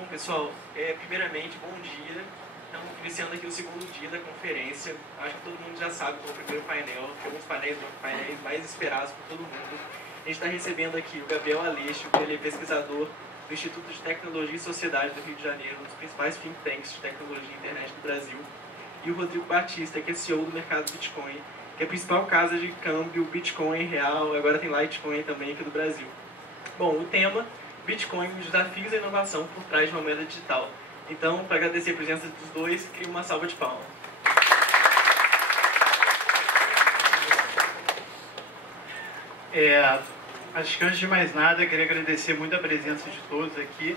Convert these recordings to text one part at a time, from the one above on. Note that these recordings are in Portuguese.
Bom, pessoal, primeiramente, bom dia. Estamos iniciando aqui o segundo dia da conferência. Acho que todo mundo já sabe qual é o primeiro painel, que é um dos painéis mais esperados por todo mundo. A gente está recebendo aqui o Gabriel Aleixo, que ele é pesquisador do Instituto de Tecnologia e Sociedade do Rio de Janeiro, um dos principais think tanks de tecnologia e internet do Brasil. E o Rodrigo Batista, que é CEO do mercado Bitcoin, que é a principal casa de câmbio Bitcoin real, agora tem Litecoin também aqui do Brasil. Bom, o tema, Bitcoin, os desafios da inovação por trás de uma moeda digital. Então, para agradecer a presença dos dois, crio uma salva de palmas. Acho que antes de mais nada, eu queria agradecer muito a presença de todos aqui.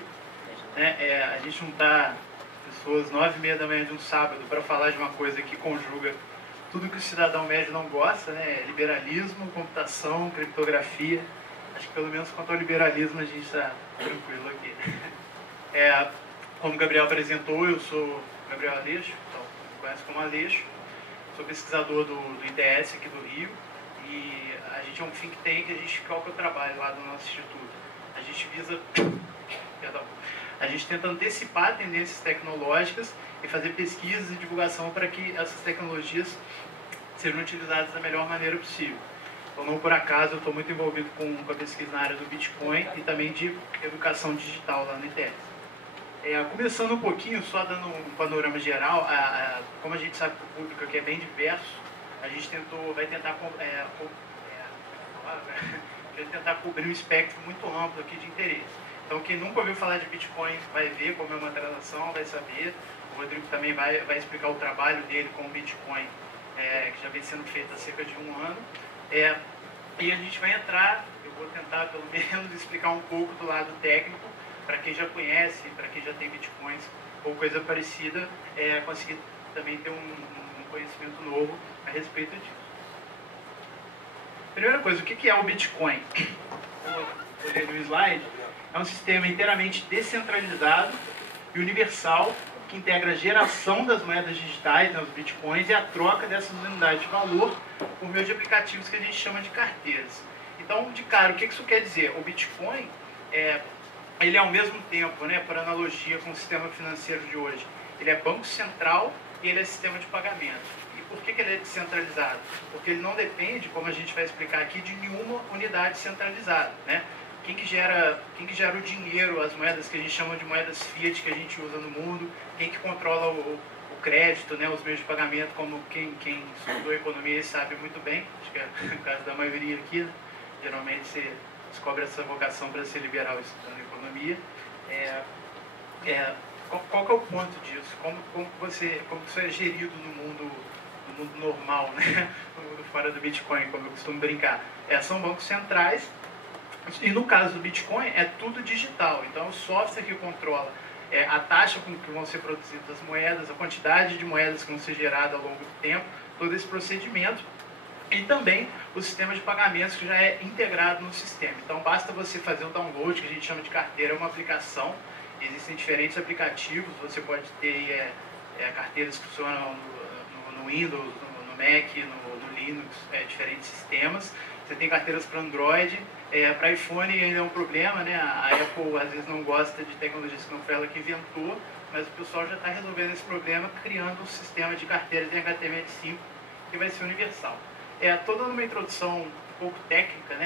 A gente não está pessoas 9h30 da manhã de um sábado para falar de uma coisa que conjuga tudo que o cidadão médio não gosta, né? Liberalismo, computação, criptografia. Acho que pelo menos quanto ao liberalismo a gente está tranquilo aqui. Como o Gabriel apresentou, eu sou Gabriel Aleixo, então me conhece como Aleixo. Sou pesquisador do ITS aqui do Rio e a gente é um think tank. Qual que é o trabalho lá do nosso instituto? A gente visa... A gente tenta antecipar tendências tecnológicas e fazer pesquisas e divulgação para que essas tecnologias sejam utilizadas da melhor maneira possível. Então, não por acaso, eu estou muito envolvido com a pesquisa na área do Bitcoin e também de educação digital lá no ITS. Começando um pouquinho, só dando um panorama geral, como a gente sabe que o público aqui é bem diverso, a gente vai tentar cobrir um espectro muito amplo aqui de interesse. Então, quem nunca ouviu falar de Bitcoin vai ver como é uma transação, vai saber. O Rodrigo também vai explicar o trabalho dele com o Bitcoin, que já vem sendo feito há cerca de um ano. E a gente vai entrar, eu vou tentar pelo menos explicar um pouco do lado técnico, para quem já conhece, para quem já tem Bitcoins ou coisa parecida, conseguir também ter um conhecimento novo a respeito disso. Primeira coisa, o que é o Bitcoin? Vou ler no slide. É um sistema inteiramente descentralizado e universal que integra a geração das moedas digitais, os bitcoins, e a troca dessas unidades de valor por meio de aplicativos que a gente chama de carteiras. Então, de cara, o que isso quer dizer? O Bitcoin, ele é ao mesmo tempo, por analogia com o sistema financeiro de hoje, ele é banco central e ele é sistema de pagamento. E por que ele é descentralizado? Porque ele não depende, como a gente vai explicar aqui, de nenhuma unidade centralizada, Quem que gera o dinheiro, as moedas que a gente chama de moedas fiat que a gente usa no mundo, quem que controla o crédito, os meios de pagamento, como quem estudou economia sabe muito bem, acho que é o caso da maioria aqui, geralmente você descobre essa vocação para ser liberal estudando economia. Qual que é o ponto disso? Como isso é gerido no mundo normal, no mundo fora do Bitcoin, como eu costumo brincar? São bancos centrais. E no caso do Bitcoin, é tudo digital. Então, o software que controla a taxa com que vão ser produzidas as moedas, a quantidade de moedas que vão ser geradas ao longo do tempo, todo esse procedimento. E também o sistema de pagamentos que já é integrado no sistema. Então, basta você fazer o download, que a gente chama de carteira, é uma aplicação. Existem diferentes aplicativos, você pode ter carteiras que funcionam no Windows, no Mac, no Linux, diferentes sistemas. Você tem carteiras para Android, para iPhone ainda é um problema, A Apple às vezes não gosta de tecnologias que não foi ela que inventou, mas o pessoal já está resolvendo esse problema criando um sistema de carteiras em HTML5 que vai ser universal. Toda uma introdução um pouco técnica,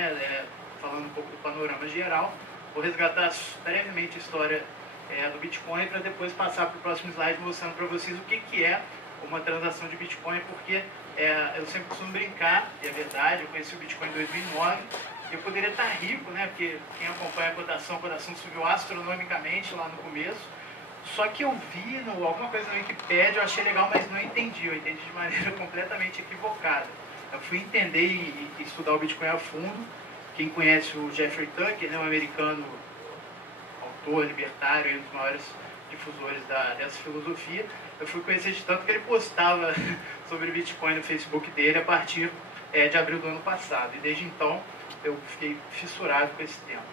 falando um pouco do panorama geral, vou resgatar brevemente a história do Bitcoin para depois passar para o próximo slide mostrando para vocês o que é uma transação de Bitcoin, porque eu sempre costumo brincar, e é verdade, eu conheci o Bitcoin em 2009, eu poderia estar rico, porque quem acompanha a cotação subiu astronomicamente lá no começo, só que eu vi alguma coisa na Wikipedia, eu achei legal, mas não entendi, eu entendi de maneira completamente equivocada. Eu fui entender e estudar o Bitcoin a fundo. Quem conhece o Jeffrey Tucker, um americano, autor, libertário, um dos maiores difusores dessa filosofia, eu fui conhecer de tanto que ele postava sobre Bitcoin no Facebook dele a partir de abril do ano passado. E desde então eu fiquei fissurado com esse tema.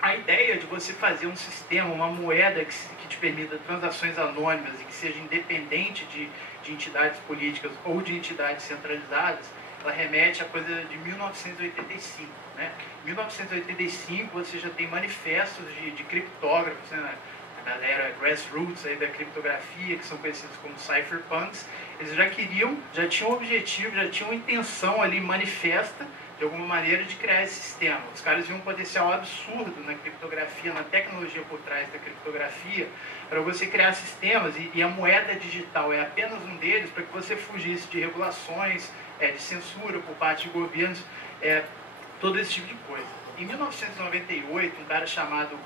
A ideia de você fazer um sistema, uma moeda que te permita transações anônimas e que seja independente de entidades políticas ou de entidades centralizadas, ela remete a coisa de 1985. Né? Em 1985 você já tem manifestos de criptógrafos, né? A galera grassroots aí da criptografia, que são conhecidos como cypherpunks. Eles já tinham objetivo, já tinham intenção ali manifesta, de alguma maneira, de criar esse sistema. Os caras viam um potencial absurdo na criptografia, na tecnologia por trás da criptografia, para você criar sistemas, e a moeda digital é apenas um deles, para que você fugisse de regulações, de censura por parte de governos, todo esse tipo de coisa. Em 1998, um cara chamado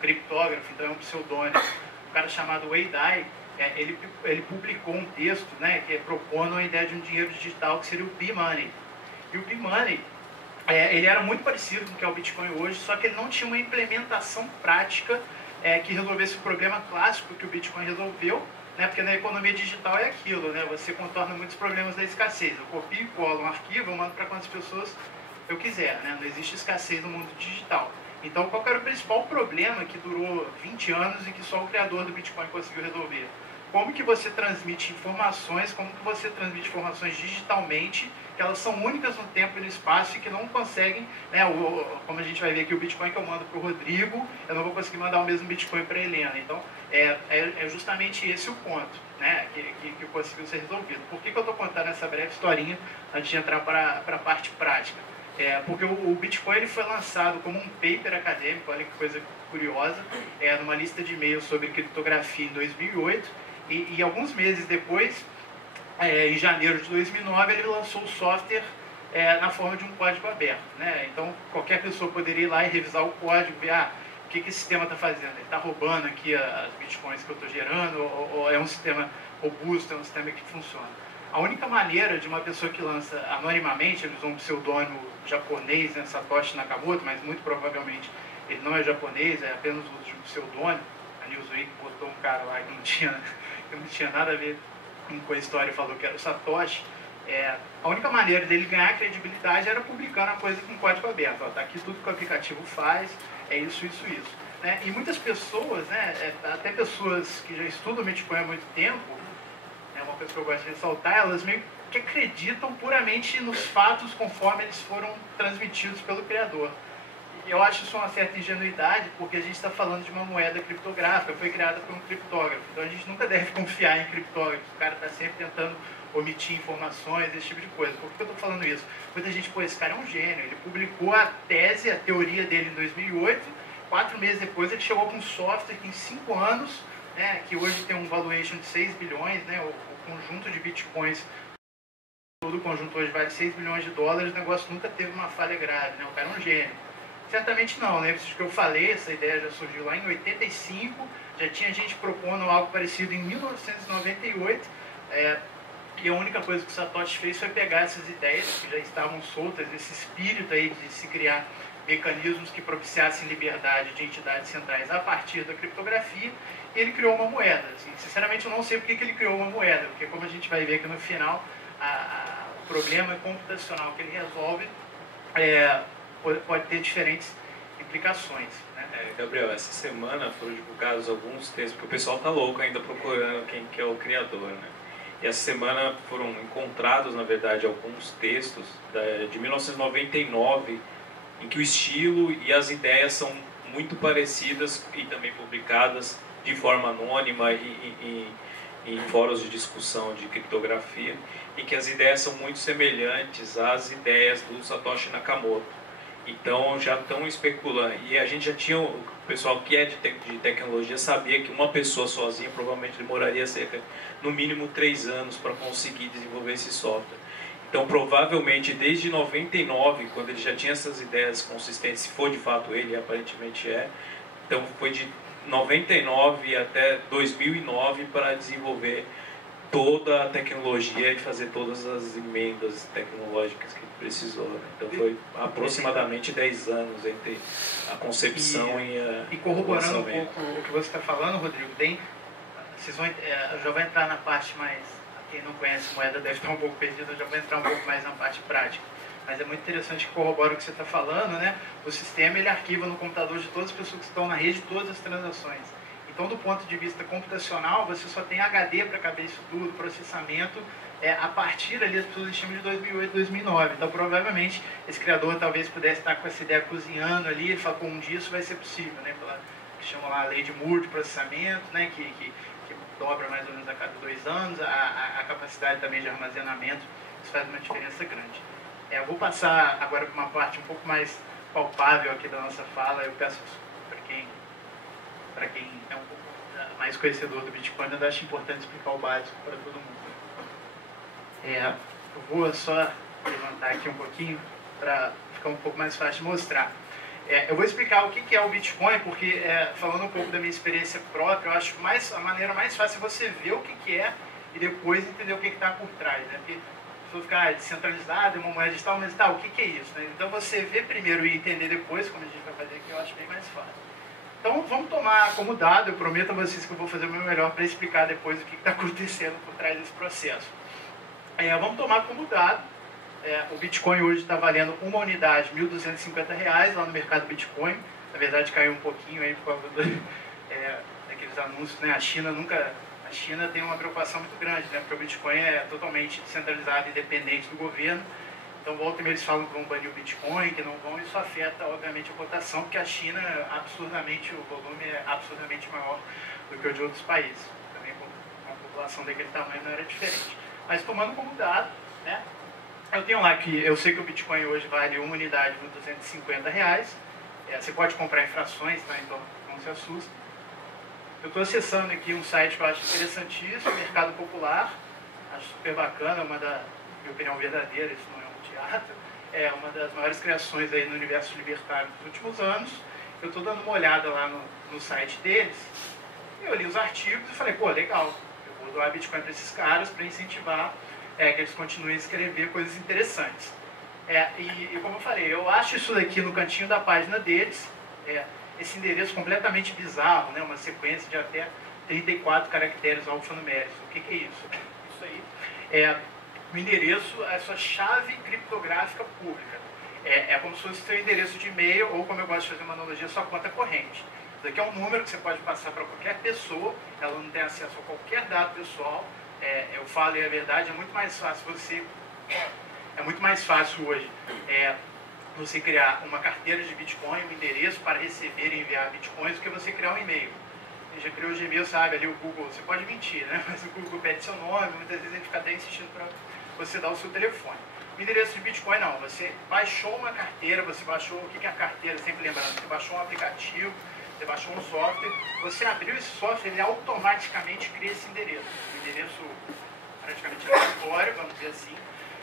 criptógrafo, então é um pseudônimo, um cara chamado Wei Dai, ele publicou um texto, né, que é propondo a ideia de um dinheiro digital que seria o B-Money. E o B-Money, ele era muito parecido com o que é o Bitcoin hoje, só que ele não tinha uma implementação prática que resolvesse o problema clássico que o Bitcoin resolveu, né, porque na economia digital é aquilo, né, você contorna muitos problemas da escassez. Eu copio e colo um arquivo, eu mando para quantas pessoas eu quiser, né, não existe escassez no mundo digital. Então, qual era o principal problema que durou 20 anos e que só o criador do Bitcoin conseguiu resolver? Como que você transmite informações, digitalmente, que elas são únicas no tempo e no espaço e que não conseguem, né, como a gente vai ver aqui, o Bitcoin que eu mando para o Rodrigo, eu não vou conseguir mandar o mesmo Bitcoin para a Helena. Então, é justamente esse o ponto, né, que conseguiu ser resolvido. Por que eu estou contando essa breve historinha antes de entrar para a parte prática? Porque o Bitcoin ele foi lançado como um paper acadêmico, olha que coisa curiosa, numa lista de e-mails sobre criptografia em 2008, e alguns meses depois, em janeiro de 2009, ele lançou o software na forma de um código aberto. Né? Então, qualquer pessoa poderia ir lá e revisar o código, ver o que esse sistema está fazendo. Ele está roubando aqui as bitcoins que eu estou gerando, ou é um sistema robusto, é um sistema que funciona. A única maneira de uma pessoa que lança anonimamente, ele usou um pseudônimo japonês, né, Satoshi Nakamoto, mas muito provavelmente ele não é japonês, é apenas o uso de um pseudônimo. A Newsweek botou um cara lá que não tinha nada a ver com a história e falou que era o Satoshi. A única maneira dele ganhar credibilidade era publicando a coisa com código aberto. Está aqui tudo que o aplicativo faz, é isso. Né? E muitas pessoas, né, até pessoas que já estudam Bitcoin há muito tempo, uma coisa que eu gosto de ressaltar, elas meio que acreditam puramente nos fatos conforme eles foram transmitidos pelo criador. E eu acho isso uma certa ingenuidade, porque a gente está falando de uma moeda criptográfica, foi criada por um criptógrafo. Então a gente nunca deve confiar em criptógrafos. O cara está sempre tentando omitir informações, esse tipo de coisa. Por que eu estou falando isso? Muita gente, esse cara é um gênio. Ele publicou a teoria dele em 2008, 4 meses depois ele chegou com um software que em 5 anos, né, que hoje tem um valuation de 6 bilhões, né, o conjunto de bitcoins, todo o conjunto hoje vale 6 bilhões de dólares, o negócio nunca teve uma falha grave, né, o cara é um gênio. Certamente não, lembre-se de que eu falei, essa ideia já surgiu lá em 85, já tinha gente propondo algo parecido em 1998, e a única coisa que o Satoshi fez foi pegar essas ideias que já estavam soltas, esse espírito aí de se criar mecanismos que propiciassem liberdade de entidades centrais a partir da criptografia, e ele criou uma moeda. Assim, sinceramente, eu não sei porque que ele criou uma moeda, porque como a gente vai ver aqui no final, o problema computacional que ele resolve pode ter diferentes implicações. Né? Gabriel, essa semana foram divulgados alguns textos, porque o pessoal está louco ainda procurando quem que é o criador. Né? E essa semana foram encontrados, na verdade, alguns textos de 1999, em que o estilo e as ideias são muito parecidas e também publicadas de forma anônima e em fóruns de discussão de criptografia, em que as ideias são muito semelhantes às ideias do Satoshi Nakamoto. Então já estão especulando, e a gente já tinha, o pessoal que é de tecnologia sabia que uma pessoa sozinha provavelmente demoraria no mínimo 3 anos para conseguir desenvolver esse software. Então provavelmente desde 99, quando ele já tinha essas ideias consistentes, se for de fato ele, aparentemente então foi de 99 até 2009 para desenvolver toda a tecnologia e fazer todas as emendas tecnológicas que ele precisou. Né? Então foi aproximadamente 10 anos entre a concepção e corroborando um pouco o que você está falando, Rodrigo, eu já vou entrar na parte mais, quem não conhece moeda deve estar um pouco perdido, eu já vou entrar um pouco mais na parte prática. Mas é muito interessante que corrobora o que você está falando, né? O sistema ele arquiva no computador de todas as pessoas que estão na rede todas as transações. Então, do ponto de vista computacional, você só tem HD para caber isso tudo, processamento, a partir ali das pessoas estimadas de 2008, 2009. Então, provavelmente, esse criador talvez pudesse estar com essa ideia cozinhando ali, ele fala, um dia isso vai ser possível, né? Pela, que chama lá a lei de Moore de processamento, né? Que dobra mais ou menos a cada 2 anos, a capacidade também de armazenamento, isso faz uma diferença grande. Eu vou passar agora para uma parte um pouco mais palpável aqui da nossa fala. Eu peço para quem é um pouco mais conhecedor do Bitcoin, eu acho importante explicar o básico para todo mundo. Eu vou só levantar aqui um pouquinho para ficar um pouco mais fácil de mostrar. Eu vou explicar o que é o Bitcoin, porque falando um pouco da minha experiência própria, eu acho que a maneira mais fácil é você ver o que é e depois entender o que está por trás, né? Porque se eu ficar descentralizado, é uma moeda digital, mas o que é isso, né? Então você vê primeiro e entender depois, como a gente vai fazer aqui, eu acho bem mais fácil. Então vamos tomar como dado, eu prometo a vocês que eu vou fazer o meu melhor para explicar depois o que está acontecendo por trás desse processo. Vamos tomar como dado, o Bitcoin hoje está valendo uma unidade R$ 1.250 lá no mercado Bitcoin. Na verdade caiu um pouquinho aí por causa daqueles anúncios, né? A China tem uma preocupação muito grande, né? Porque o Bitcoin é totalmente descentralizado e dependente do governo. Então, volta e meia eles falam que vão banir o Bitcoin, que não vão. Isso afeta, obviamente, a cotação, porque a China, absurdamente, o volume é absurdamente maior do que o de outros países. Também com a população daquele tamanho não era diferente. Mas, tomando como dado, né? Eu tenho lá que eu sei que o Bitcoin hoje vale uma unidade de R$250. Você pode comprar em frações, tá? Então não se assusta. Eu estou acessando aqui um site que eu acho interessantíssimo, Mercado Popular. Acho super bacana, na minha opinião verdadeira, isso não é um teatro. É uma das maiores criações aí no universo libertário dos últimos anos. Eu estou dando uma olhada lá no site deles. Eu li os artigos e falei, pô, legal, eu vou doar Bitcoin para esses caras para incentivar que eles continuem a escrever coisas interessantes. E como eu falei, eu acho isso daqui no cantinho da página deles, esse endereço completamente bizarro, né? Uma sequência de até 34 caracteres alfanuméricos. O que é isso? Isso aí o endereço, é a sua chave criptográfica pública. É como se fosse o seu endereço de e-mail, ou como eu gosto de fazer uma analogia, sua conta corrente. Isso aqui é um número que você pode passar para qualquer pessoa, ela não tem acesso a qualquer dado pessoal. Eu falo e é verdade, é muito mais fácil hoje você criar uma carteira de Bitcoin, um endereço para receber e enviar Bitcoins, do que você criar um e-mail. Você já criou o Gmail, sabe, ali o Google, você pode mentir, né? Mas o Google pede seu nome, muitas vezes ele fica até insistindo para você dar o seu telefone. O endereço de Bitcoin não, você baixou uma carteira, você baixou, o que é a carteira, sempre lembrando, você baixou um aplicativo, você baixou um software, você abriu esse software, ele automaticamente cria esse endereço. Um endereço praticamente aleatório, vamos dizer assim.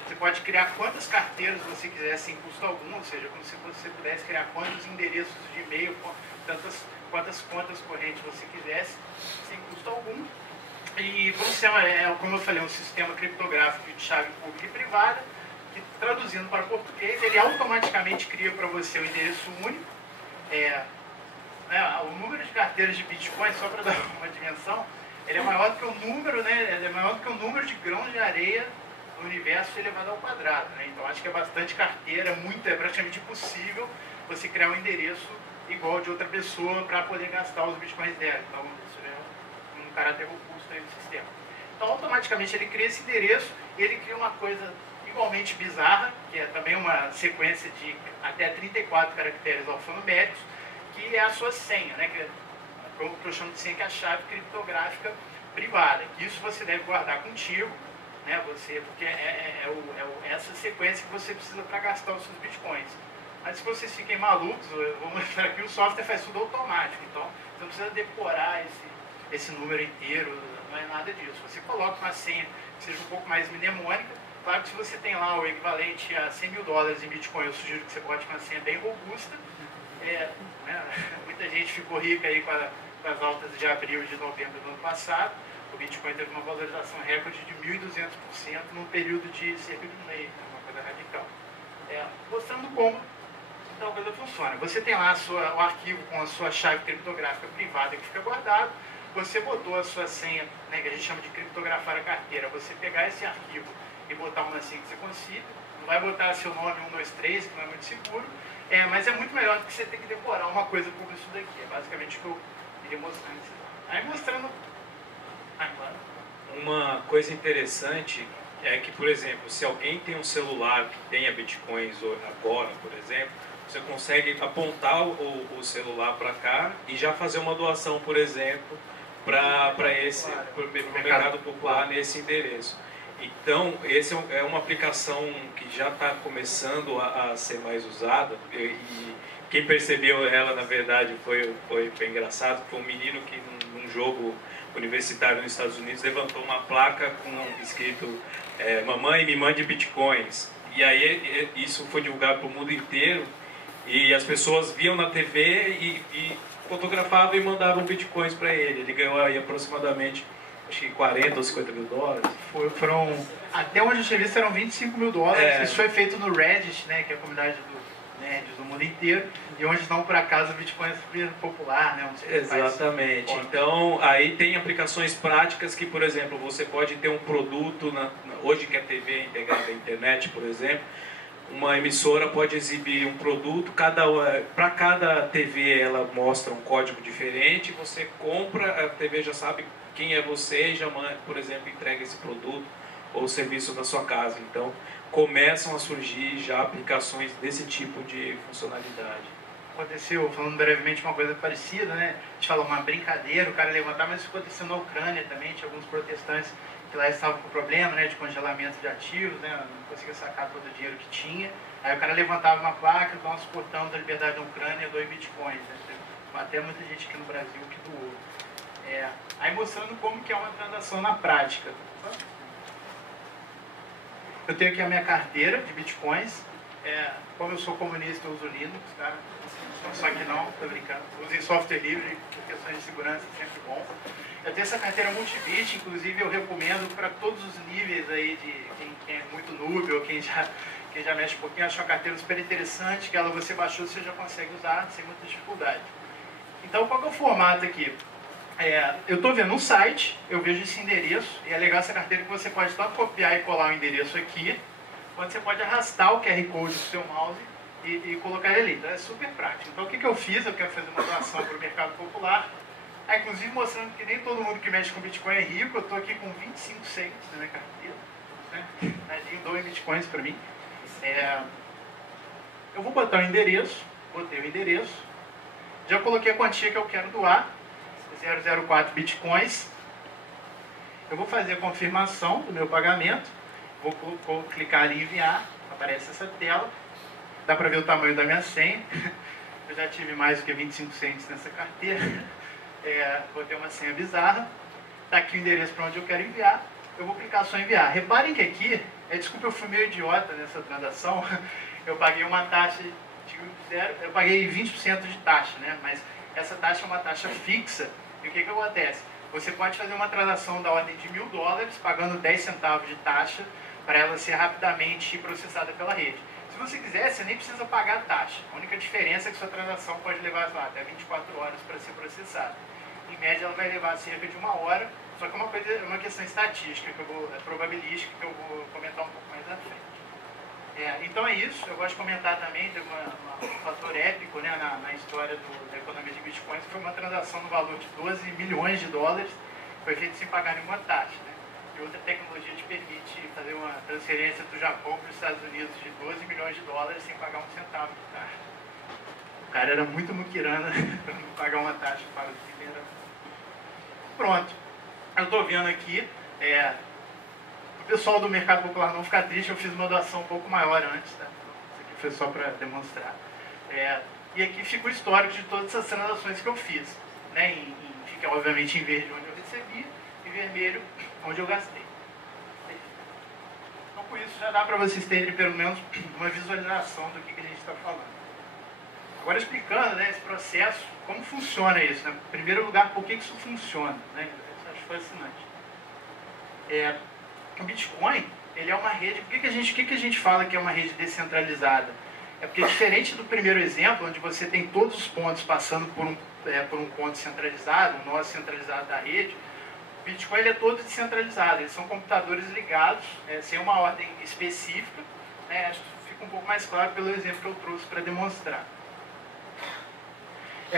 Você pode criar quantas carteiras você quiser sem custo algum, ou seja, como se você pudesse criar quantos endereços de e-mail, quantas contas correntes você quisesse, sem custo algum. E como eu falei, um sistema criptográfico de chave pública e privada, que traduzindo para português, ele automaticamente cria para você um endereço único. O número de carteiras de Bitcoin, só para dar uma dimensão, ele é maior do que o número, né? Ele é maior do que o número de grãos de areia no universo elevado ao quadrado, né? Então acho que é bastante carteira, é praticamente impossível você criar um endereço igual de outra pessoa para poder gastar os Bitcoins dela. Então isso é um caráter robusto aí no sistema. Então automaticamente ele cria esse endereço e ele cria uma coisa igualmente bizarra, que é também uma sequência de até 34 caracteres alfanuméricos, que é a sua senha, né? Que eu chamo de senha, que é a chave criptográfica privada. Isso você deve guardar contigo, né? Porque é essa sequência que você precisa para gastar os seus bitcoins. Mas se vocês fiquem malucos, eu vou mostrar aqui, o software faz tudo automático. Então você não precisa decorar esse número inteiro, não é nada disso. Você coloca uma senha que seja um pouco mais mnemônica. Claro que se você tem lá o equivalente a $100 mil em Bitcoin, eu sugiro que você bote uma senha bem robusta. Muita gente ficou rica aí com as altas de abril e de novembro do ano passado. O Bitcoin teve uma valorização recorde de 1.200% num período de cerca de um mês, uma coisa radical. Mostrando como então a coisa funciona. Você tem lá o arquivo com a sua chave criptográfica privada que fica guardado. Você botou a sua senha, né, que a gente chama de criptografar a carteira. Você pegar esse arquivo e botar uma senha que você consiga. Não vai botar seu nome 123, que não é muito seguro. Mas é muito melhor do que você ter que decorar uma coisa como isso daqui. É basicamente o que eu Queria mostrar isso. Aí mostrando... claro. Uma coisa interessante é que, por exemplo, se alguém tem um celular que tenha bitcoins agora, por exemplo, você consegue apontar o celular para cá e já fazer uma doação, por exemplo, para esse pro mercado popular nesse endereço. Então, esse é uma aplicação que já está começando a ser mais usada, e quem percebeu ela, na verdade, foi engraçado. Foi um menino que, num jogo universitário nos Estados Unidos, levantou uma placa com escrito "Mamãe, me mande bitcoins". E aí isso foi divulgado para o mundo inteiro, e as pessoas viam na TV e fotografavam e mandavam bitcoins para ele. Ele ganhou aí aproximadamente, acho que 40 ou 50 mil dólares. Foram, até onde eu cheguei, eram 25 mil dólares. Isso foi feito no Reddit, né, que é a comunidade do nerds do mundo inteiro, e onde não por acaso o Bitcoin é super popular, né? Exatamente. Então, aí tem aplicações práticas que, por exemplo, você pode ter um produto, hoje que a TV é integrada à internet, por exemplo, uma emissora pode exibir um produto, para cada TV ela mostra um código diferente, você compra, a TV já sabe quem é você e já, por exemplo, entrega esse produto ou serviço na sua casa. Então, começam a surgir já aplicações desse tipo de funcionalidade. Aconteceu, falando brevemente, uma coisa parecida, né? A gente fala uma brincadeira, o cara levantar, mas isso aconteceu na Ucrânia também, tinha alguns protestantes que lá estavam com problema, né, de congelamento de ativos, né, não conseguia sacar todo o dinheiro que tinha. Aí o cara levantava uma placa, nós cortamos a liberdade da Ucrânia, 2 bitcoins, né? Até muita gente aqui no Brasil que doou. Aí mostrando como que é uma transação na prática. Eu tenho aqui a minha carteira de bitcoins. Como eu sou comunista, eu uso Linux, tá? Só que não, tô brincando. Usem software livre, por questões de segurança, sempre bom. Eu tenho essa carteira multibit, inclusive eu recomendo para todos os níveis aí de quem é muito noob ou quem já mexe um pouquinho. Acho uma carteira super interessante, que ela você baixou, você já consegue usar sem muita dificuldade. Então, qual que é o formato aqui? Eu estou vendo um site, eu vejo esse endereço, e é legal essa carteira que você pode tanto copiar e colar o endereço aqui, quanto você pode arrastar o QR Code do seu mouse e colocar ele ali. Então é super prático. Então o que eu fiz? Eu quero fazer uma doação para o mercado popular, inclusive mostrando que nem todo mundo que mexe com Bitcoin é rico. Eu estou aqui com 25 cents na minha carteira, né? Nadinho doa em Bitcoins para mim. Eu vou botar o endereço, botei o endereço, já coloquei a quantia que eu quero doar, 004 Bitcoins. Eu vou fazer a confirmação do meu pagamento, vou clicar ali em enviar, aparece essa tela, dá para ver o tamanho da minha senha. Eu já tive mais do que 25 cents nessa carteira. Vou ter uma senha bizarra. Está aqui o endereço para onde eu quero enviar. Eu vou clicar só em enviar. Reparem que aqui, desculpa, eu fui meio idiota nessa transação. Eu paguei uma taxa de zero, eu paguei 20% de taxa, né? Mas essa taxa é uma taxa fixa. E o que acontece? Você pode fazer uma transação da ordem de $1.000 pagando 10 centavos de taxa para ela ser rapidamente processada pela rede. Se você quiser, você nem precisa pagar a taxa. A única diferença é que sua transação pode levar até 24 horas para ser processada. Em média, ela vai levar cerca de 1 hora, só que é uma questão estatística, probabilística, que eu vou comentar um pouco mais à frente. Então é isso. Eu gosto de comentar também de um fator épico, né, na história da economia de Bitcoin, que foi uma transação no valor de $12 milhões, foi feita sem pagar nenhuma taxa, né? E outra tecnologia te permite fazer uma transferência do Japão para os Estados Unidos de $12 milhões sem pagar um centavo de taxa. O cara era muito muquirana para não pagar uma taxa para o primeiro. Pronto. Eu estou vendo aqui, o pessoal do mercado popular não ficar triste, eu fiz uma doação um pouco maior antes, tá? Isso aqui foi só para demonstrar. E aqui fica o histórico de todas essas transações que eu fiz, né? Fica obviamente em verde onde eu recebi e vermelho onde eu gastei. Então com isso já dá para vocês terem pelo menos uma visualização do que a gente está falando. Agora explicando, né, esse processo, como funciona isso, né? Em primeiro lugar, por que isso funciona, né? Isso eu acho fascinante. O Bitcoin, ele é uma rede. Por que a gente fala que é uma rede descentralizada? É porque, diferente do primeiro exemplo, onde você tem todos os pontos passando por um ponto centralizado, um nó centralizado da rede, o Bitcoin ele é todo descentralizado. Eles são computadores ligados, sem uma ordem específica, né? Acho que fica um pouco mais claro pelo exemplo que eu trouxe para demonstrar.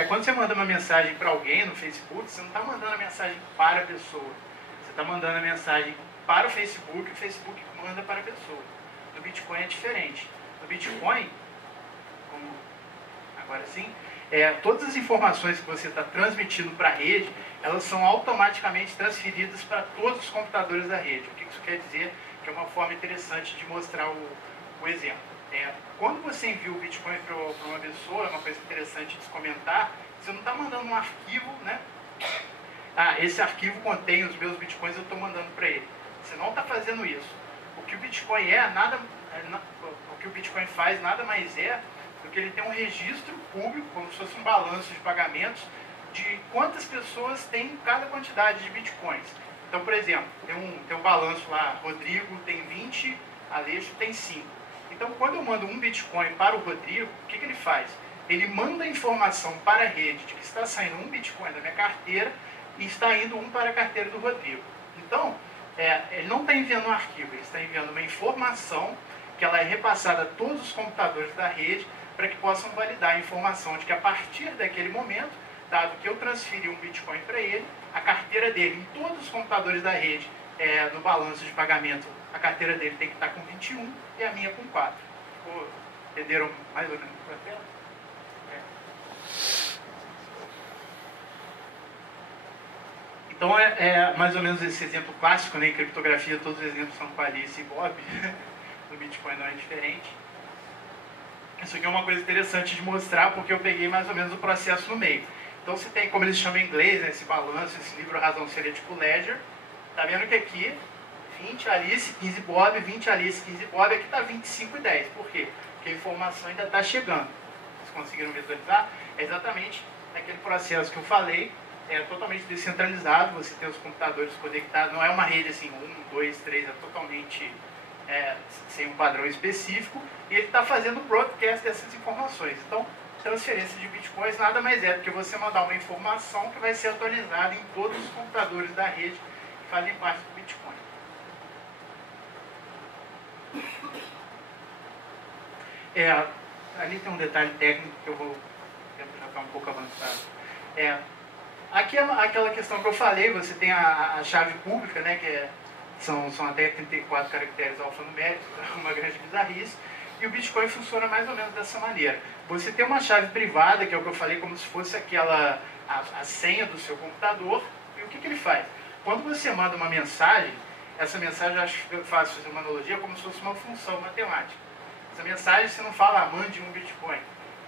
Quando você manda uma mensagem para alguém no Facebook, você não está mandando a mensagem para a pessoa. Você está mandando a mensagem para o Facebook manda para a pessoa. No Bitcoin é diferente. No Bitcoin, agora sim, todas as informações que você está transmitindo para a rede, elas são automaticamente transferidas para todos os computadores da rede. O que isso quer dizer? Que é uma forma interessante de mostrar o exemplo. Quando você envia o Bitcoin para uma pessoa, é uma coisa interessante de se comentar, você não está mandando um arquivo, né? Esse arquivo contém os meus Bitcoins, eu estou mandando para ele. Você não está fazendo isso. O que o Bitcoin o que o Bitcoin faz nada mais é do que ele tem um registro público, como se fosse um balanço de pagamentos, de quantas pessoas têm cada quantidade de Bitcoins. Então, por exemplo, tem um balanço lá, Rodrigo tem 20, Aleixo tem 5. Então, quando eu mando um Bitcoin para o Rodrigo, o que ele faz? Ele manda a informação para a rede de que está saindo um Bitcoin da minha carteira e está indo um para a carteira do Rodrigo. Então, ele não está enviando um arquivo, ele está enviando uma informação que ela é repassada a todos os computadores da rede para que possam validar a informação de que a partir daquele momento, dado que eu transferi um Bitcoin para ele, a carteira dele em todos os computadores da rede, no balanço de pagamento, a carteira dele tem que estar com 21 e a minha com 4. Entenderam mais ou menos o que eu Então é mais ou menos esse exemplo clássico, né? Em criptografia todos os exemplos são com Alice e Bob. No Bitcoin não é diferente. Isso aqui é uma coisa interessante de mostrar, porque eu peguei mais ou menos o processo no meio. Então você tem, como eles chamam em inglês, né, esse balanço, esse livro Razão Ser é tipo Ledger. Tá vendo que aqui 20 Alice, 15 Bob, 20 Alice, 15 Bob, aqui está 25 e 10. Por quê? Porque a informação ainda está chegando. Vocês conseguiram visualizar? É exatamente aquele processo que eu falei, totalmente descentralizado, você tem os computadores conectados, não é uma rede assim, 1, 2, 3, é totalmente sem um padrão específico, e ele está fazendo o broadcast dessas informações. Então, transferência de bitcoins nada mais é do que você mandar uma informação que vai ser atualizada em todos os computadores da rede que fazem parte do Bitcoin. Ali tem um detalhe técnico que eu vou... O tempo já está um pouco avançado. Aqui é aquela questão que eu falei, você tem a chave pública, né, que são até 34 caracteres alfanuméricos, uma grande bizarrice, e o Bitcoin funciona mais ou menos dessa maneira. Você tem uma chave privada, que é o que eu falei, como se fosse a senha do seu computador, e o que ele faz? Quando você manda uma mensagem, essa mensagem, eu acho que eu faço fazer uma analogia, como se fosse uma função matemática. Essa mensagem você não fala, mande um Bitcoin.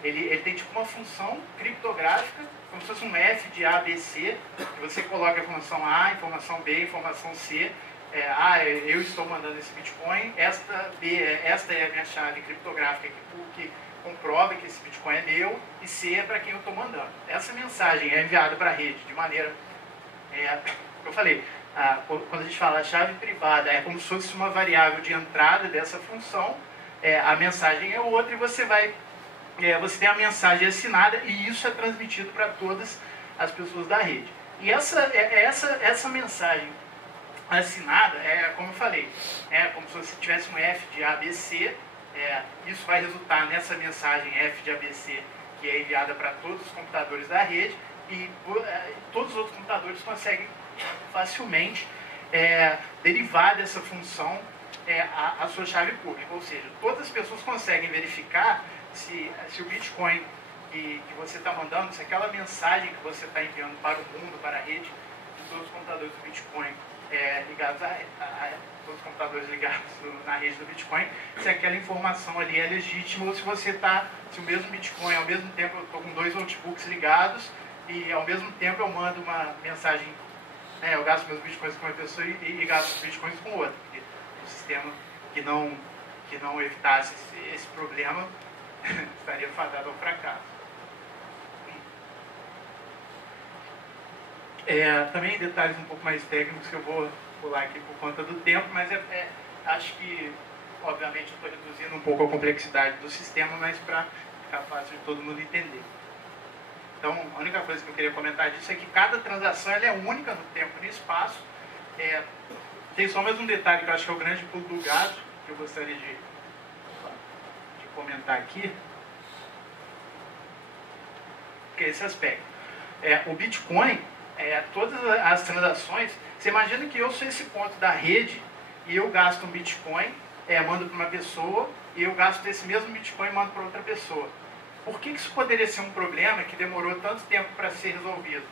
Ele tem tipo uma função criptográfica, como se fosse um F de A, B, C, que você coloca a informação A, informação B, informação C. Eu estou mandando esse Bitcoin, esta é a minha chave criptográfica que comprova que esse Bitcoin é meu, e C é para quem eu estou mandando. Essa mensagem é enviada para a rede de maneira... eu falei, quando a gente fala chave privada, é como se fosse uma variável de entrada dessa função, a mensagem é outra e você tem a mensagem assinada e isso é transmitido para todas as pessoas da rede. E essa mensagem assinada, como eu falei, como se você tivesse um F de ABC, isso vai resultar nessa mensagem F de ABC, que é enviada para todos os computadores da rede, e todos os outros computadores conseguem facilmente derivar dessa função a sua chave pública. Ou seja, todas as pessoas conseguem verificar se o Bitcoin que você está mandando, se aquela mensagem que você está enviando para o mundo, para a rede, de todos os computadores do Bitcoin ligados todos os computadores ligados na rede do Bitcoin, se aquela informação ali é legítima ou se o mesmo Bitcoin, ao mesmo tempo eu estou com 2 notebooks ligados e ao mesmo tempo eu mando uma mensagem, eu gasto meus Bitcoins com uma pessoa e gasto os Bitcoins com outra. Porque um sistema que não evitasse esse problema estaria fadado ao fracasso. Também detalhes um pouco mais técnicos que eu vou pular aqui por conta do tempo, mas acho que, obviamente, eu estou reduzindo um pouco a complexidade do sistema, mas para ficar fácil de todo mundo entender. Então, a única coisa que eu queria comentar disso é que cada transação ela é única no tempo e no espaço. Tem só mais um detalhe que eu acho que é o grande pulo do gato, que eu gostaria de comentar aqui. que é esse aspecto. O Bitcoin, todas as transações, você imagina que eu sou esse ponto da rede e eu gasto um Bitcoin, mando para uma pessoa, e eu gasto esse mesmo Bitcoin e mando para outra pessoa. Por que isso poderia ser um problema que demorou tanto tempo para ser resolvido?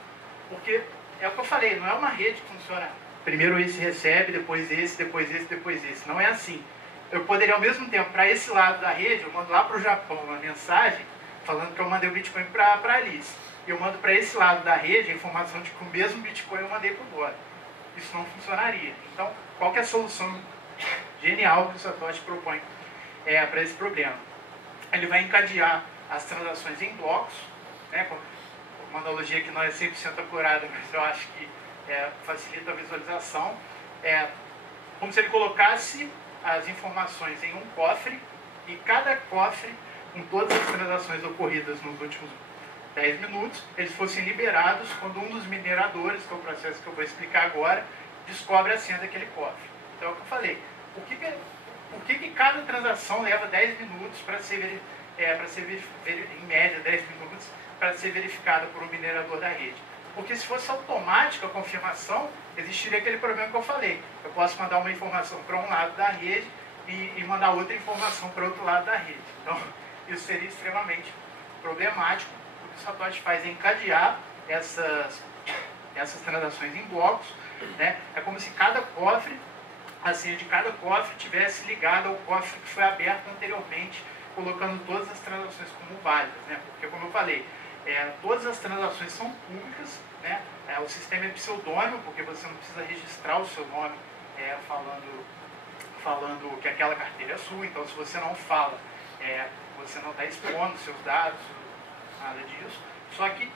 Porque, é o que eu falei, não é uma rede que funciona. Primeiro esse recebe, depois esse, depois esse, depois esse. Não é assim. Eu poderia, ao mesmo tempo, para esse lado da rede, eu mando lá para o Japão uma mensagem falando que eu mandei o Bitcoin para a Alice. E eu mando para esse lado da rede a informação de que o mesmo Bitcoin eu mandei para o Bob. Isso não funcionaria. Então, qual que é a solução genial que o Satoshi propõe para esse problema? Ele vai encadear as transações em blocos, né? Uma analogia que não é 100% acurada, mas eu acho que facilita a visualização. Como se ele colocasse as informações em um cofre, e cada cofre, com todas as transações ocorridas nos últimos 10 minutos, eles fossem liberados quando um dos mineradores, que é o processo que eu vou explicar agora, descobre a senha daquele cofre. Então é o que eu falei. Por que cada transação leva 10 minutos para ser em média 10 minutos, para ser verificada por um minerador da rede? Porque se fosse automática a confirmação, existiria aquele problema que eu falei. Eu posso mandar uma informação para um lado da rede e mandar outra informação para o outro lado da rede. Então, isso seria extremamente problemático. O que o Satoshi faz é encadear essas transações em blocos, né? É como se cada cofre, a senha de cada cofre, tivesse ligada ao cofre que foi aberto anteriormente, colocando todas as transações como válidas, né? Porque, como eu falei, todas as transações são públicas, né? O sistema é pseudônimo, porque você não precisa registrar o seu nome falando que aquela carteira é sua. Então, se você não fala, você não está expondo seus dados, nada disso. Só que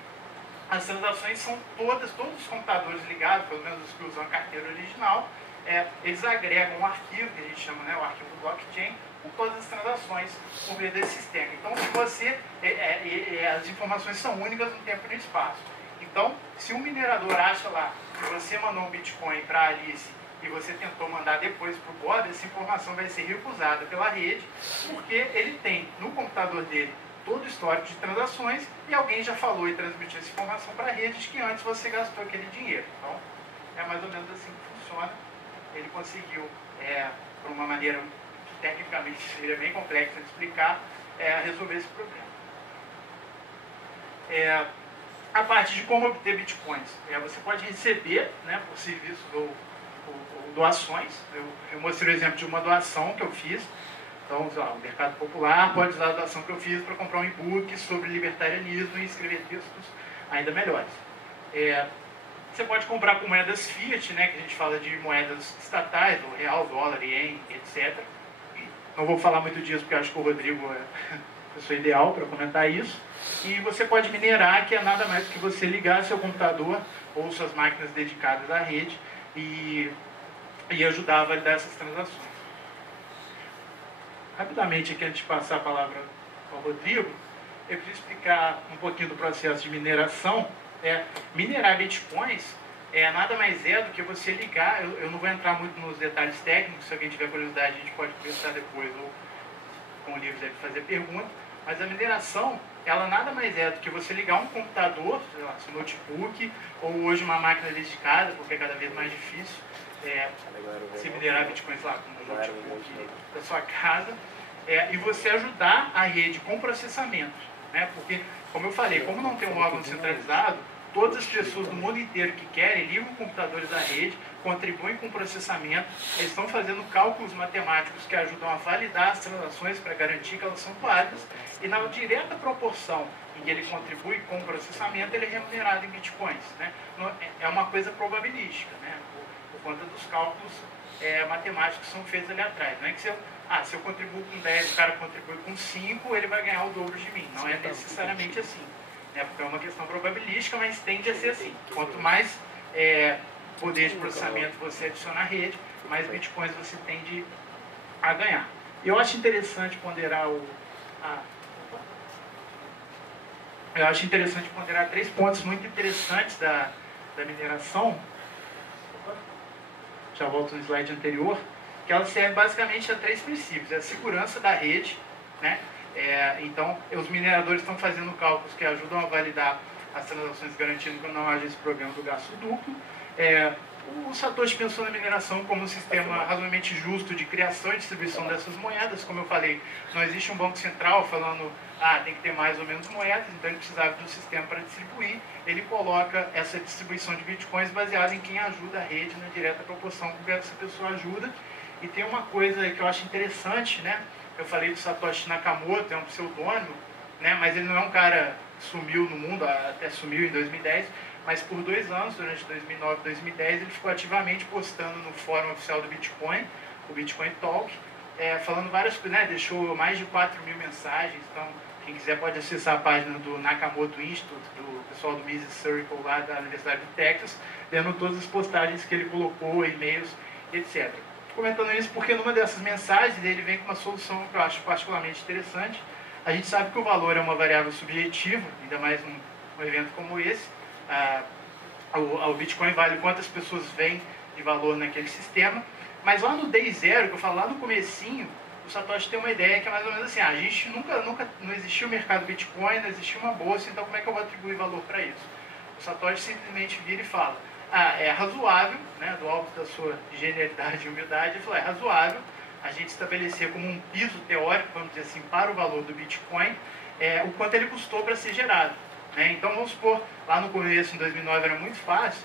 as transações são todos os computadores ligados, pelo menos os que usam a carteira original, eles agregam um arquivo, que a gente chama, né, o arquivo blockchain, com todas as transações por meio desse sistema. Então, se você, as informações são únicas no tempo e no espaço. Então, se um minerador acha lá que você mandou um Bitcoin para a Alice e você tentou mandar depois para o Bob, essa informação vai ser recusada pela rede, porque ele tem no computador dele todo o histórico de transações e alguém já falou e transmitiu essa informação para a rede de que antes você gastou aquele dinheiro. Então, é mais ou menos assim que funciona. Ele conseguiu, por uma maneira que tecnicamente seria bem complexa de explicar, resolver esse problema. A parte de como obter bitcoins. Você pode receber, né, por serviços ou doações. Eu mostrei o exemplo de uma doação que eu fiz. Então, sei lá, o mercado popular pode usar a doação que eu fiz para comprar um e-book sobre libertarianismo e escrever textos ainda melhores. Você pode comprar com moedas fiat, né, que a gente fala de moedas estatais, o real, dólar, ien, etc. Não vou falar muito disso porque acho que o Rodrigo é a pessoa ideal para comentar isso. E você pode minerar, que é nada mais do que você ligar seu computador ou suas máquinas dedicadas à rede e ajudar a validar essas transações. Rapidamente, aqui antes de passar a palavra ao Rodrigo, eu queria explicar um pouquinho do processo de mineração. Minerar bitcoins nada mais do que você ligar. Eu não vou entrar muito nos detalhes técnicos, se alguém tiver curiosidade a gente pode conversar depois ou com o livro deve fazer pergunta, mas a mineração, ela nada mais do que você ligar um computador, sei lá, seu notebook, ou hoje uma máquina dedicada, porque é cada vez mais difícil se minerar bitcoins lá com um notebook da sua casa, e você ajudar a rede com processamento, né? Porque, como eu falei, como não tem um órgão centralizado, todas as pessoas do mundo inteiro que querem ligam computadores à rede, contribuem com o processamento, eles estão fazendo cálculos matemáticos que ajudam a validar as transações para garantir que elas são válidas, e na direta proporção em que ele contribui com o processamento, ele é remunerado em bitcoins, né? É uma coisa probabilística, né? Por conta dos cálculos matemáticos que são feitos ali atrás. Não é que se eu contribuo com 10, o cara contribui com 5, ele vai ganhar o dobro de mim. Não é necessariamente assim. Porque é uma questão probabilística, mas tende a ser assim. Quanto mais poder de processamento você adiciona à rede, mais bitcoins você tende a ganhar. Eu acho interessante ponderar eu acho interessante ponderar 3 pontos muito interessantes da mineração. Já volto no slide anterior, que ela serve basicamente a 3 princípios. A segurança da rede, né? Então, os mineradores estão fazendo cálculos que ajudam a validar as transações, garantindo que não haja esse problema do gasto duplo. O Satoshi pensou na mineração como um sistema razoavelmente justo de criação e distribuição dessas moedas. Como eu falei, não existe um banco central falando tem que ter mais ou menos moedas, então ele precisava de um sistema para distribuir. Ele coloca essa distribuição de bitcoins baseada em quem ajuda a rede na direta proporção com que essa pessoa ajuda. E tem uma coisa que eu acho interessante, né? Eu falei do Satoshi Nakamoto, é um pseudônimo, né? Mas ele não é um cara que sumiu no mundo, até sumiu em 2010, mas por 2 anos, durante 2009 e 2010, ele ficou ativamente postando no fórum oficial do Bitcoin, o Bitcoin Talk, falando várias coisas, né? Deixou mais de 4.000 mensagens. Então, quem quiser pode acessar a página do Nakamoto Institute, do pessoal do Mises Circle lá da Universidade de Texas, vendo todas as postagens que ele colocou, e-mails, etc. Comentando isso porque numa dessas mensagens ele vem com uma solução que eu acho particularmente interessante. A gente sabe que o valor é uma variável subjetiva, ainda mais num evento como esse. O Bitcoin vale quantas pessoas veem de valor naquele sistema, mas lá no Day Zero, que eu falo lá no comecinho, o Satoshi tem uma ideia que é mais ou menos assim: a gente nunca não existiu o mercado Bitcoin, não existiu uma bolsa, então como é que eu vou atribuir valor para isso? O Satoshi simplesmente vira e fala: é razoável, né, do alto da sua genialidade e humildade, ele falou: é razoável a gente estabelecer como um piso teórico, vamos dizer assim, para o valor do Bitcoin, o quanto ele custou para ser gerado. Então vamos supor, lá no começo, em 2009, era muito fácil.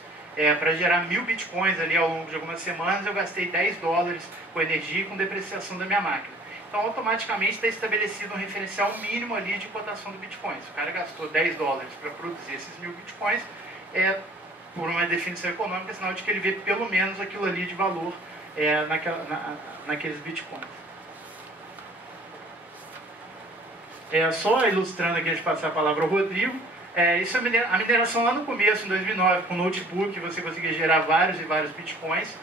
Para gerar 1.000 bitcoins ali ao longo de algumas semanas, eu gastei $10 com energia e com depreciação da minha máquina. Então automaticamente está estabelecido um referencial mínimo ali de cotação do Bitcoin. Se o cara gastou $10 para produzir esses 1.000 bitcoins, por uma definição econômica, é sinal de que ele vê pelo menos aquilo ali de valor naqueles bitcoins. Só ilustrando aqui, antes de passar a palavra ao Rodrigo, isso é a mineração lá no começo, em 2009, com notebook, você conseguia gerar vários e vários bitcoins.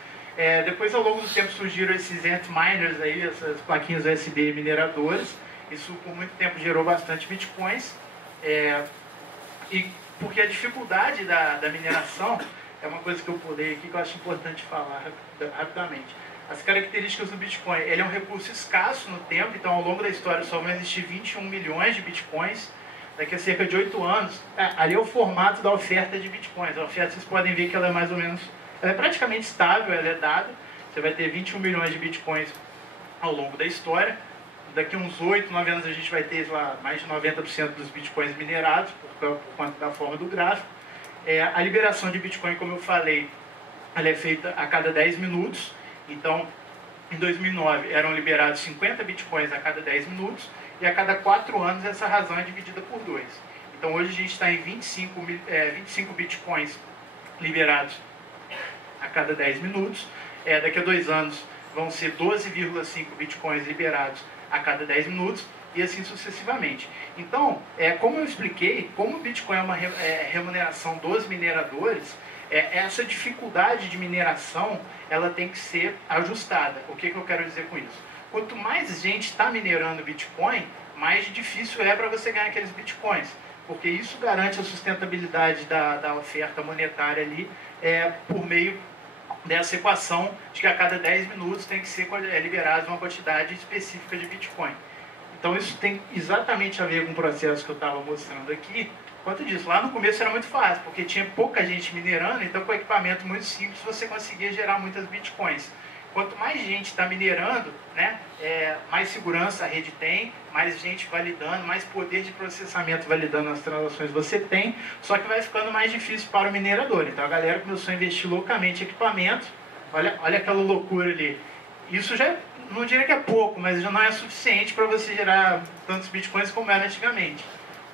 Depois, ao longo do tempo, surgiram esses Antminers aí, essas plaquinhas USB mineradoras. Isso, por muito tempo, gerou bastante bitcoins. E porque a dificuldade da mineração é uma coisa que eu pulei aqui que eu acho importante falar rapidamente. As características do Bitcoin: ele é um recurso escasso no tempo, então ao longo da história só vão existir 21 milhões de Bitcoins. Daqui a cerca de 8 anos, ali é o formato da oferta de Bitcoins. A oferta, vocês podem ver que ela é mais ou menos, ela é praticamente estável, ela é dada. Você vai ter 21 milhões de Bitcoins ao longo da história. Daqui a uns 8, 9 anos a gente vai ter lá mais de 90% dos Bitcoins minerados, por conta da forma do gráfico. A liberação de Bitcoin, como eu falei, ela é feita a cada 10 minutos. Então, em 2009, eram liberados 50 Bitcoins a cada 10 minutos. E a cada 4 anos essa razão é dividida por 2. Então hoje a gente está em 25 bitcoins liberados a cada 10 minutos. Daqui a 2 anos vão ser 12,5 bitcoins liberados a cada 10 minutos e assim sucessivamente. Então, como eu expliquei, como o Bitcoin é uma remuneração dos mineradores, essa dificuldade de mineração ela tem que ser ajustada. O que eu quero dizer com isso? Quanto mais gente está minerando Bitcoin, mais difícil é para você ganhar aqueles Bitcoins. Porque isso garante a sustentabilidade da oferta monetária ali, por meio dessa equação de que a cada 10 minutos tem que ser liberada uma quantidade específica de Bitcoin. Então isso tem exatamente a ver com o processo que eu estava mostrando aqui. Quanto disso, lá no começo era muito fácil, porque tinha pouca gente minerando, então com equipamento muito simples você conseguia gerar muitas Bitcoins. Quanto mais gente está minerando, né, mais segurança a rede tem, mais gente validando, mais poder de processamento validando as transações você tem, só que vai ficando mais difícil para o minerador. Então a galera começou a investir loucamente em equipamento. Olha aquela loucura ali. Isso já, não diria que é pouco, mas já não é suficiente para você gerar tantos bitcoins como era antigamente.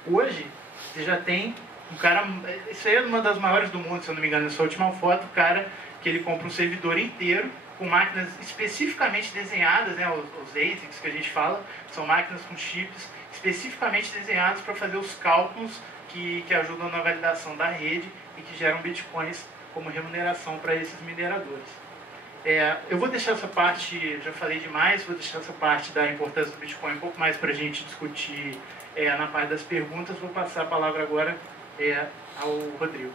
Hoje, você já tem um cara, isso aí é uma das maiores do mundo, se eu não me engano, nessa última foto, o cara que ele compra um servidor inteiro, com máquinas especificamente desenhadas, né, os ASICs que a gente fala, são máquinas com chips especificamente desenhadas para fazer os cálculos que ajudam na validação da rede e que geram bitcoins como remuneração para esses mineradores. Eu vou deixar essa parte, já falei demais, vou deixar essa parte da importância do Bitcoin um pouco mais para a gente discutir na parte das perguntas. Vou passar a palavra agora ao Rodrigo.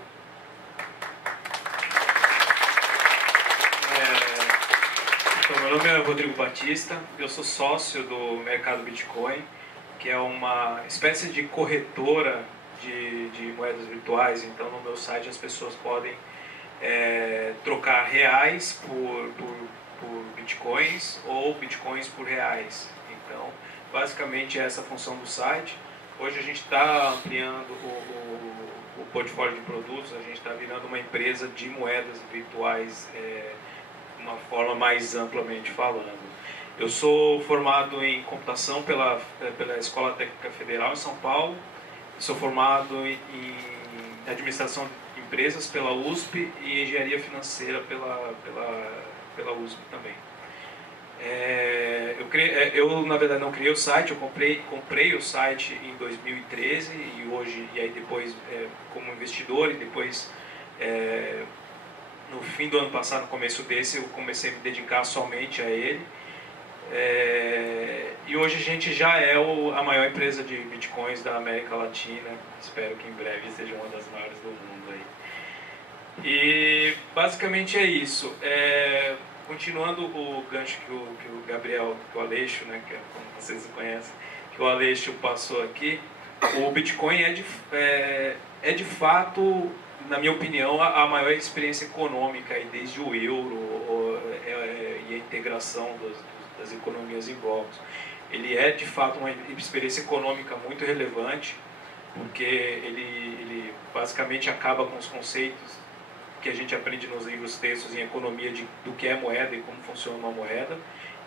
Então, meu nome é Rodrigo Batista, eu sou sócio do mercado Bitcoin, que é uma espécie de corretora de moedas virtuais. Então, no meu site as pessoas podem trocar reais por bitcoins ou bitcoins por reais. Então, basicamente, essa é a função do site. Hoje a gente está ampliando o portfólio de produtos, a gente está virando uma empresa de moedas virtuais de uma forma mais amplamente falando. Eu sou formado em computação pela Escola Técnica Federal em São Paulo, sou formado em administração de empresas pela USP e engenharia financeira pela USP também. Eu na verdade não criei o site, eu comprei o site em 2013 e aí depois como investidor, e depois no fim do ano passado, no começo desse, eu comecei a me dedicar somente a ele. E hoje a gente já é a maior empresa de bitcoins da América Latina. Espero que em breve seja uma das maiores do mundo aí. E basicamente é isso. Continuando o gancho que o Gabriel, que o Aleixo, né, que como vocês o conhecem, que o Aleixo passou aqui, o Bitcoin é de fato, na minha opinião, a maior experiência econômica aí, desde o euro e a integração das economias em blocos. Ele é de fato uma experiência econômica muito relevante, porque ele basicamente acaba com os conceitos que a gente aprende nos livros textos em economia do que é moeda e como funciona uma moeda.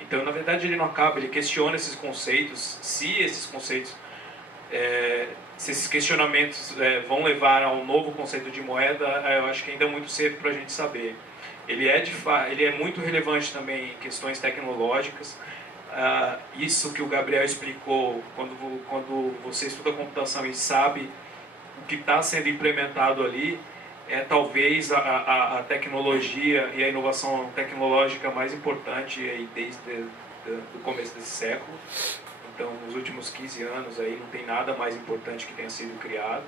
Então, na verdade, ele não acaba, ele questiona esses conceitos, se esses questionamentos vão levar a um novo conceito de moeda, eu acho que ainda é muito cedo para a gente saber. Ele é muito relevante também em questões tecnológicas. Isso que o Gabriel explicou, quando você estuda computação e sabe o que está sendo implementado ali, é talvez a tecnologia e a inovação tecnológica mais importante aí desde o começo desse século. Então, nos últimos 15 anos aí não tem nada mais importante que tenha sido criado.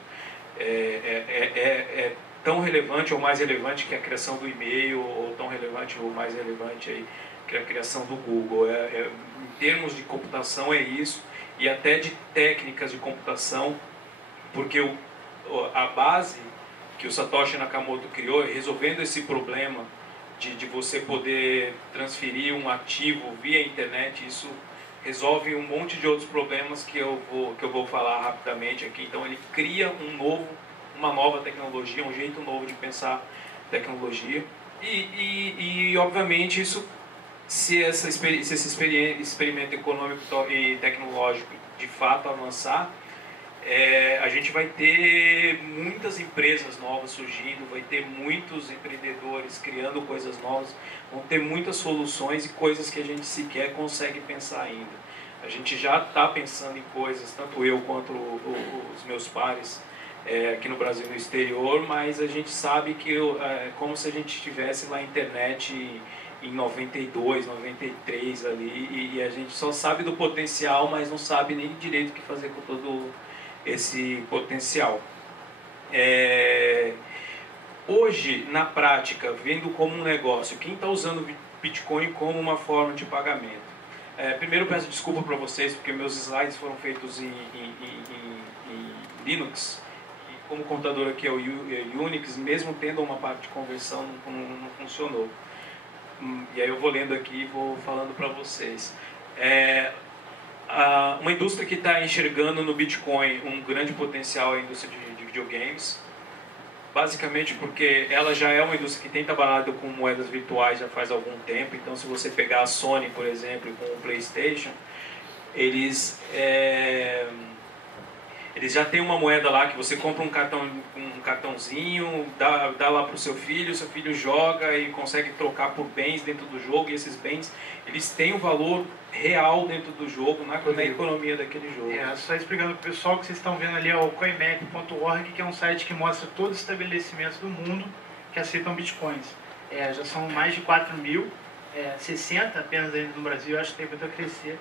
É tão relevante ou mais relevante que a criação do e-mail, ou tão relevante ou mais relevante aí que a criação do Google. Em termos de computação é isso, e até de técnicas de computação, porque a base que o Satoshi Nakamoto criou, resolvendo esse problema de você poder transferir um ativo via internet, isso resolve um monte de outros problemas que eu vou falar rapidamente aqui. Então ele cria uma nova tecnologia, um jeito novo de pensar tecnologia, e obviamente isso, se esse experimento econômico e tecnológico de fato avançar, a gente vai ter muitas empresas novas surgindo, vai ter muitos empreendedores criando coisas novas, vão ter muitas soluções e coisas que a gente sequer consegue pensar ainda. A gente já está pensando em coisas, tanto eu quanto os meus pares aqui no Brasil e no exterior, mas a gente sabe que é como se a gente estivesse na internet em 92, 93 ali, e a gente só sabe do potencial, mas não sabe nem direito o que fazer com todo esse potencial. Hoje, na prática, vendo como um negócio, quem está usando Bitcoin como uma forma de pagamento? Primeiro, peço desculpa para vocês, porque meus slides foram feitos em Linux, e como o computador aqui é o Unix, mesmo tendo uma parte de conversão, não funcionou. E aí eu vou lendo aqui e vou falando para vocês. Uma indústria que está enxergando no Bitcoin um grande potencial é a indústria de videogames, basicamente porque ela já é uma indústria que tem trabalhado com moedas virtuais já faz algum tempo. Então, se você pegar a Sony, por exemplo, com o PlayStation, eles já têm uma moeda lá que você compra um cartãozinho, dá lá para o seu filho joga e consegue trocar por bens dentro do jogo, e esses bens eles têm um valor real dentro do jogo, na economia daquele jogo. Só explicando para o pessoal que vocês estão vendo ali, o coinmap.org, que é um site que mostra todos os estabelecimentos do mundo que aceitam bitcoins. Já são mais de 4.000, 60 apenas ainda no Brasil, acho que tem muito a crescer.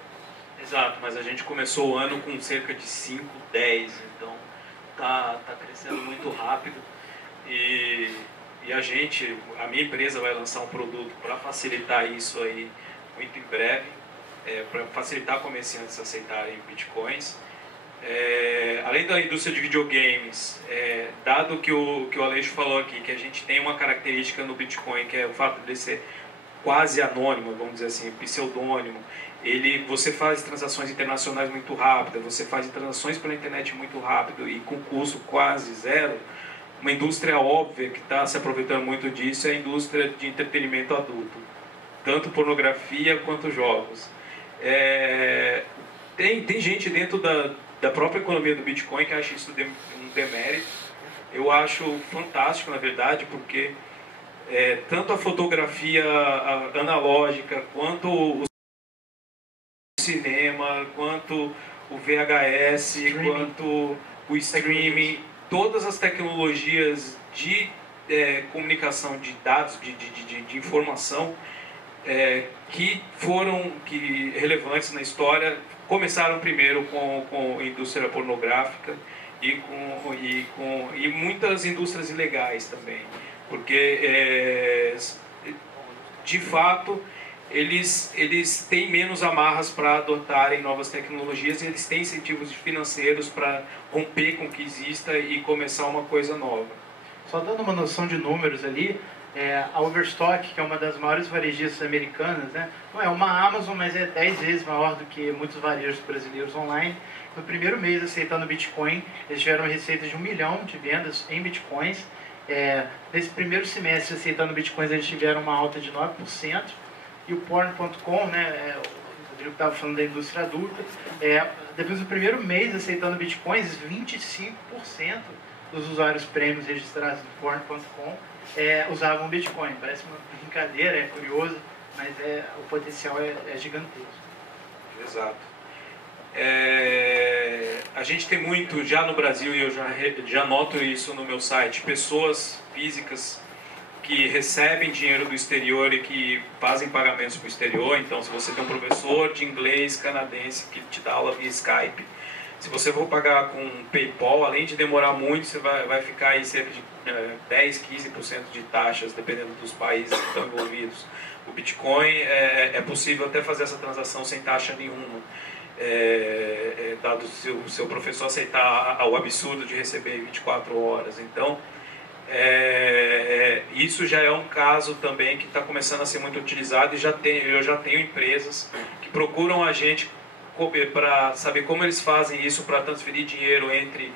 Exato, mas a gente começou o ano com cerca de 5, 10, então tá crescendo muito rápido, e a minha empresa vai lançar um produto para facilitar isso aí muito em breve, para facilitar comerciantes a aceitarem bitcoins. além da indústria de videogames, dado que o Aleixo falou aqui, que a gente tem uma característica no Bitcoin, que é o fato de ele ser quase anônimo, vamos dizer assim, pseudônimo. Você faz transações internacionais muito rápidas, você faz transações pela internet muito rápido e com custo quase zero. Uma indústria óbvia que está se aproveitando muito disso é a indústria de entretenimento adulto, tanto pornografia quanto jogos. Tem gente dentro da própria economia do Bitcoin que acha isso um demérito. Eu acho fantástico, na verdade, porque tanto a fotografia analógica, quanto o cinema, quanto o VHS, quanto o streaming, todas as tecnologias de comunicação de dados, de informação, que foram relevantes na história, começaram primeiro com a indústria pornográfica e muitas indústrias ilegais também, porque de fato eles têm menos amarras para adotarem novas tecnologias e eles têm incentivos financeiros para romper com o que exista e começar uma coisa nova. Só dando uma noção de números ali, a Overstock, que é uma das maiores varejistas americanas, né? Não é uma Amazon, mas é 10 vezes maior do que muitos varejos brasileiros online. No primeiro mês aceitando Bitcoin, eles tiveram receitas de 1 milhão de vendas em Bitcoins. Nesse primeiro semestre aceitando Bitcoins, eles tiveram uma alta de 9%. E o Porn.com, né, o Rodrigo estava falando da indústria adulta, depois do primeiro mês aceitando Bitcoins, 25% dos usuários prêmios registrados no Porn.com usavam Bitcoin. Parece uma brincadeira, é curioso, mas o potencial é gigantesco. Exato. A gente tem muito, já no Brasil, e eu já noto isso no meu site, pessoas físicas que recebem dinheiro do exterior e que fazem pagamentos para o exterior. Então, se você tem um professor de inglês canadense que te dá aula via Skype, se você for pagar com PayPal, além de demorar muito, você vai ficar aí cerca de 10, 15% de taxas, dependendo dos países que estão envolvidos. O Bitcoin é possível até fazer essa transação sem taxa nenhuma, dado o seu professor aceitar o absurdo de receber 24 horas. Então, isso já é um caso também que está começando a ser muito utilizado, e eu já tenho empresas que procuram a gente para saber como eles fazem isso para transferir dinheiro entre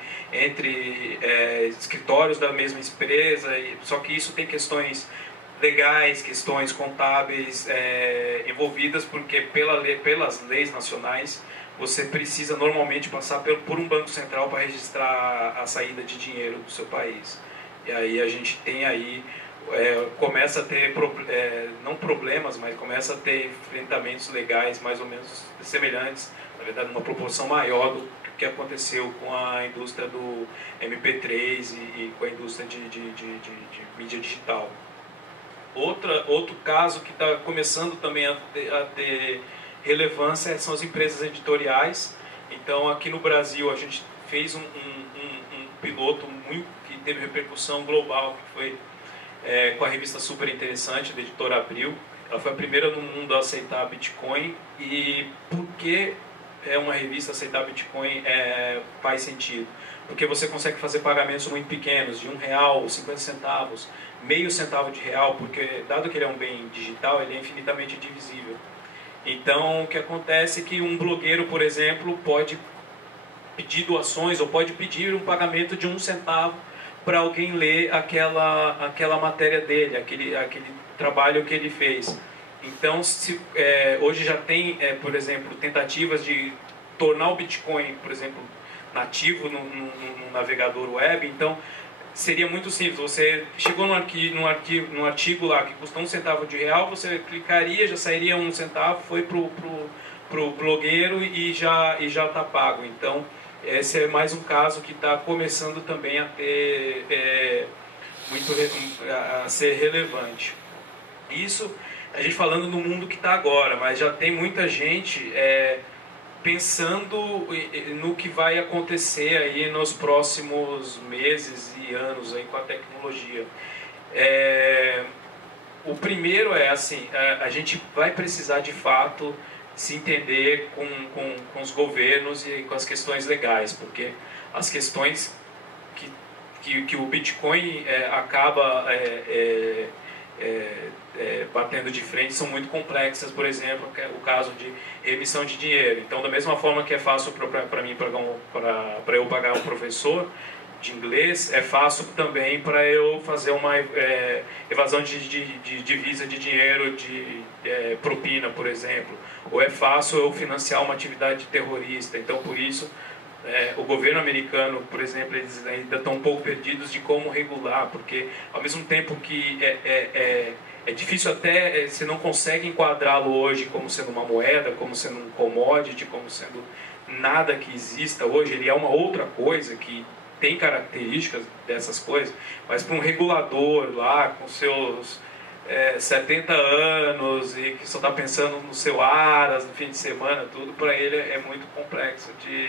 escritórios da mesma empresa, só que isso tem questões legais, questões contábeis envolvidas, porque pelas leis nacionais você precisa normalmente passar por um banco central para registrar a saída de dinheiro do seu país. E aí a gente tem aí, começa a ter, não problemas, mas começa a ter enfrentamentos legais mais ou menos semelhantes, na verdade numa proporção maior do que aconteceu com a indústria do MP3 e com a indústria de mídia digital. Outro caso que está começando também a ter relevância são as empresas editoriais. Então aqui no Brasil a gente fez um piloto que teve repercussão global, que foi com a revista Super Interessante, da editora Abril. Ela foi a primeira no mundo a aceitar Bitcoin. E por que uma revista aceitar Bitcoin faz sentido? Porque você consegue fazer pagamentos muito pequenos, de R$1, 50 centavos, meio centavo de real, porque dado que ele é um bem digital, ele é infinitamente divisível. Então o que acontece é que um blogueiro, por exemplo, pode pedir doações ou pode pedir um pagamento de 1 centavo para alguém ler aquela matéria dele, aquele trabalho que ele fez. Então, hoje já tem, por exemplo, tentativas de tornar o Bitcoin, por exemplo, nativo no navegador web. Então, seria muito simples. Você chegou num artigo lá que custa 1 centavo de real, você clicaria, já sairia 1 centavo, foi pro blogueiro e já está pago. Então, esse é mais um caso que está começando também a ter a ser relevante. Isso a gente falando no mundo que está agora, mas já tem muita gente pensando no que vai acontecer aí nos próximos meses e anos aí com a tecnologia. O primeiro a gente vai precisar de fato se entender com os governos e com as questões legais, porque as questões que o Bitcoin acaba batendo de frente são muito complexas. Por exemplo, o caso de emissão de dinheiro. Então, da mesma forma que é fácil para mim para eu pagar um professor de inglês, é fácil também para eu fazer uma evasão de divisa de dinheiro, de propina, por exemplo. Ou é fácil eu financiar uma atividade terrorista. Então, por isso, o governo americano, por exemplo, eles ainda estão um pouco perdidos de como regular, porque ao mesmo tempo que é difícil até, você não consegue enquadrá-lo hoje como sendo uma moeda, como sendo um commodity, como sendo nada que exista hoje. Ele é uma outra coisa que tem características dessas coisas, mas para um regulador lá com seus 70 anos e que só está pensando no seu aras no fim de semana, tudo, para ele é muito complexo de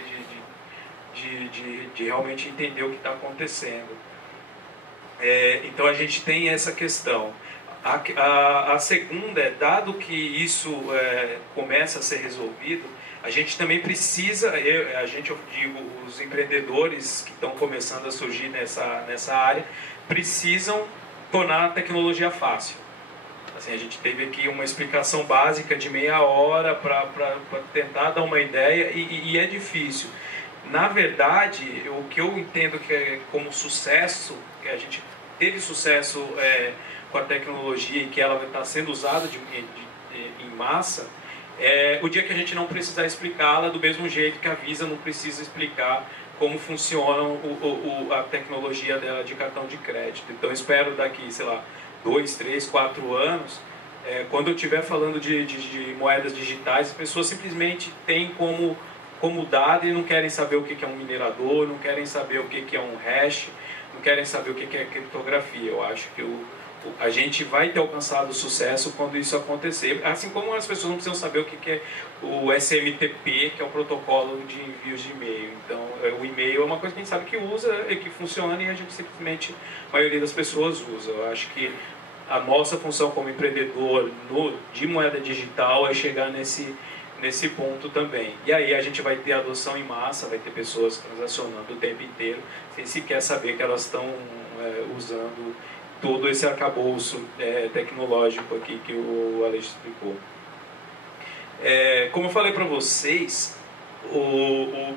realmente entender o que está acontecendo. Então a gente tem essa questão. A segunda é, dado que isso começa a ser resolvido, a gente também precisa, eu digo, os empreendedores que estão começando a surgir nessa área, precisam tornar a tecnologia fácil. Assim, a gente teve aqui uma explicação básica de meia hora para tentar dar uma ideia, e é difícil. Na verdade, o que eu entendo que é como sucesso, que a gente teve sucesso com a tecnologia e que ela está sendo usada em massa, o dia que a gente não precisar explicá-la do mesmo jeito que a Visa não precisa explicar como funciona a tecnologia dela de cartão de crédito. Então, eu espero daqui, sei lá, 2, 3, 4 anos, quando eu estiver falando de moedas digitais, as pessoas simplesmente têm como dado e não querem saber o que é um minerador, não querem saber o que é um hash, não querem saber o que é criptografia. Eu acho que a gente vai ter alcançado sucesso quando isso acontecer. Assim como as pessoas não precisam saber o que é o SMTP, que é o protocolo de envios de e-mail. Então, o e-mail é uma coisa que a gente sabe que usa e que funciona, e a gente simplesmente, a maioria das pessoas usa. Eu acho que a nossa função como empreendedor de moeda digital é chegar nesse ponto também. E aí a gente vai ter adoção em massa, vai ter pessoas transacionando o tempo inteiro, sem sequer saber que elas estão usando todo esse arcabouço tecnológico aqui que o Alex explicou. Como eu falei para vocês, o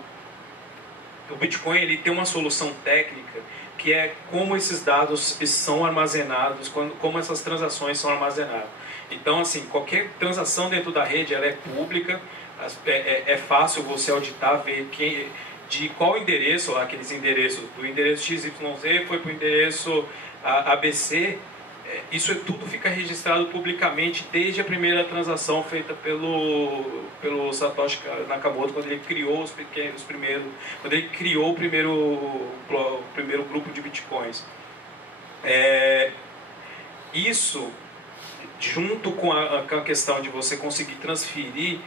Bitcoin ele tem uma solução técnica que é como esses dados são armazenados, como essas transações são armazenadas. Então, assim, qualquer transação dentro da rede ela é pública, é fácil você auditar, ver de qual endereço, aqueles endereços, do endereço XYZ foi para o endereço ABC, isso tudo fica registrado publicamente desde a primeira transação feita pelo Satoshi Nakamoto, quando ele criou quando ele criou o primeiro grupo de bitcoins. Isso, junto com a questão de você conseguir transferir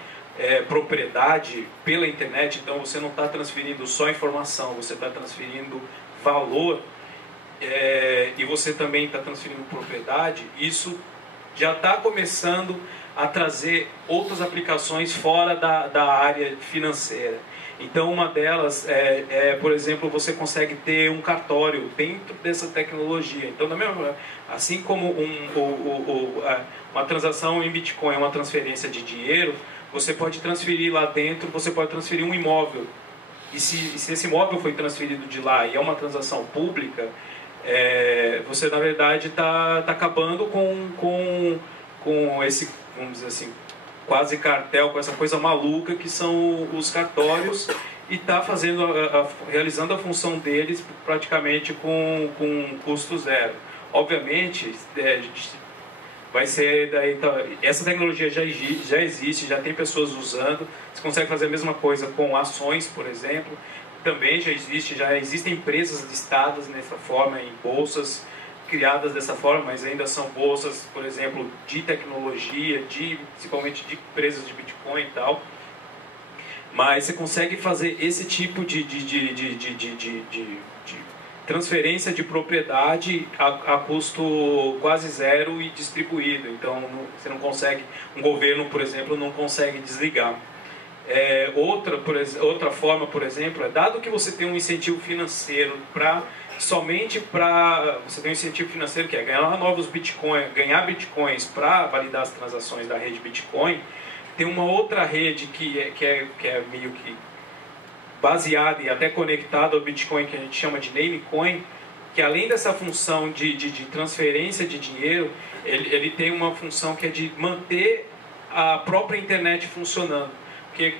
propriedade pela internet, então você não está transferindo só informação, você está transferindo valor, e você também está transferindo propriedade. Isso já está começando a trazer outras aplicações fora da área financeira. Então, uma delas por exemplo, você consegue ter um cartório dentro dessa tecnologia. Então, assim como uma transação em Bitcoin é uma transferência de dinheiro, você pode transferir lá dentro, você pode transferir um imóvel. E se esse imóvel foi transferido de lá e é uma transação pública, você, na verdade, está acabando com esse, vamos dizer assim, quase cartel, com essa coisa maluca que são os cartórios, e está realizando a função deles praticamente com custo zero. Obviamente, vai ser daí, essa tecnologia já existe, já tem pessoas usando. Você consegue fazer a mesma coisa com ações, por exemplo. Também já existem empresas listadas dessa forma em bolsas, criadas dessa forma, mas ainda são bolsas, por exemplo, de tecnologia, principalmente de empresas de Bitcoin e tal. Mas você consegue fazer esse tipo de transferência de propriedade a custo quase zero e distribuído. Então, você não consegue, um governo, por exemplo, não consegue desligar. Outra forma, por exemplo, dado que você tem um incentivo financeiro você tem um incentivo financeiro que é ganhar novos bitcoins, ganhar bitcoins para validar as transações da rede Bitcoin, tem uma outra rede que é meio que baseada e até conectada ao Bitcoin, que a gente chama de Namecoin, que além dessa função de transferência de dinheiro, ele tem uma função que é de manter a própria internet funcionando. Porque,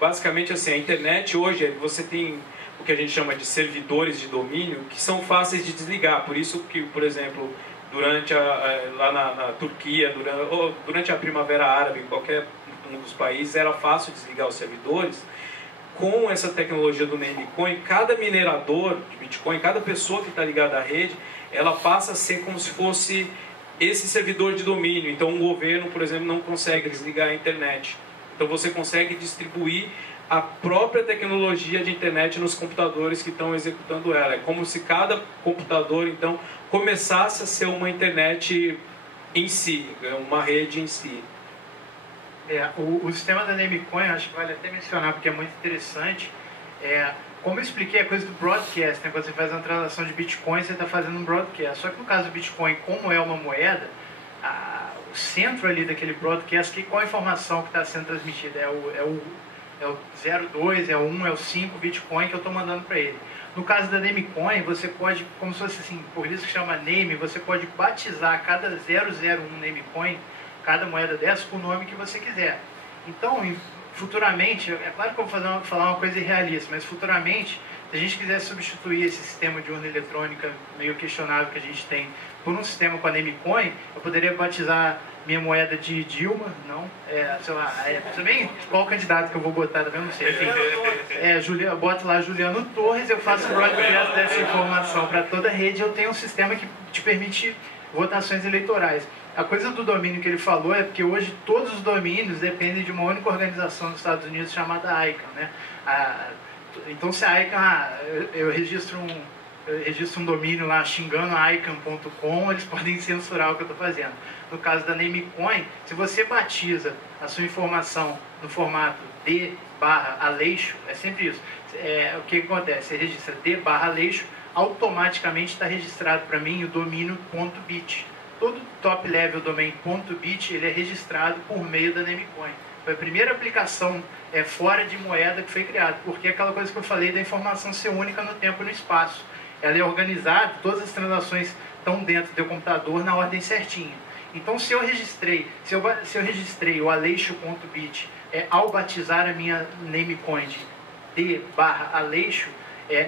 basicamente, assim, a internet hoje, você tem o que a gente chama de servidores de domínio, que são fáceis de desligar. Por isso que, por exemplo, lá na Turquia, durante a Primavera Árabe, em qualquer um dos países, era fácil desligar os servidores. Com essa tecnologia do Namecoin, cada minerador de Bitcoin, cada pessoa que está ligada à rede, ela passa a ser como se fosse esse servidor de domínio. Então, um governo, por exemplo, não consegue desligar a internet. Então, você consegue distribuir a própria tecnologia de internet nos computadores que estão executando ela. É como se cada computador, então, começasse a ser uma internet em si, uma rede em si. O sistema da Namecoin, acho que vale até mencionar, porque é muito interessante. Como eu expliquei, a coisa do broadcast, né? Quando você faz uma transação de Bitcoin, você está fazendo um broadcast. Só que no caso do Bitcoin, como é uma moeda, o centro ali daquele broadcast, qual a informação que está sendo transmitida? É o 02, é o 1, é o 5 Bitcoin que eu estou mandando para ele. No caso da Namecoin, você pode, como se fosse assim, por isso que chama Name, você pode batizar cada 001 Namecoin, cada moeda dessa, com o nome que você quiser. Então, futuramente, é claro que eu vou falar uma coisa irrealista, mas futuramente, se a gente quiser substituir esse sistema de urna eletrônica meio questionável que a gente tem por um sistema com a Namecoin, eu poderia batizar minha moeda de Dilma, não, sei lá, também qual candidato que eu vou botar, também não sei, enfim, eu boto lá Juliano Torres, eu faço o broadcast dessa informação para toda a rede, eu tenho um sistema que te permite votações eleitorais. A coisa do domínio que ele falou é porque hoje todos os domínios dependem de uma única organização dos Estados Unidos chamada ICANN, né? Então se a ICANN, eu registro um domínio lá xingando a ICANN.com, eles podem censurar o que eu estou fazendo. No caso da Namecoin, se você batiza a sua informação no formato D/Aleixo, é sempre isso. O que acontece? Você registra D/Aleixo, automaticamente está registrado para mim o domínio .bit. Todo top level domain .bit ele é registrado por meio da Namecoin. Foi a primeira aplicação fora de moeda que foi criada, porque é aquela coisa que eu falei da informação ser única no tempo e no espaço. Ela é organizada, todas as transações estão dentro do computador na ordem certinha. Então, se eu registrei o aleixo.bit ao batizar a minha Namecoin de D/Aleixo,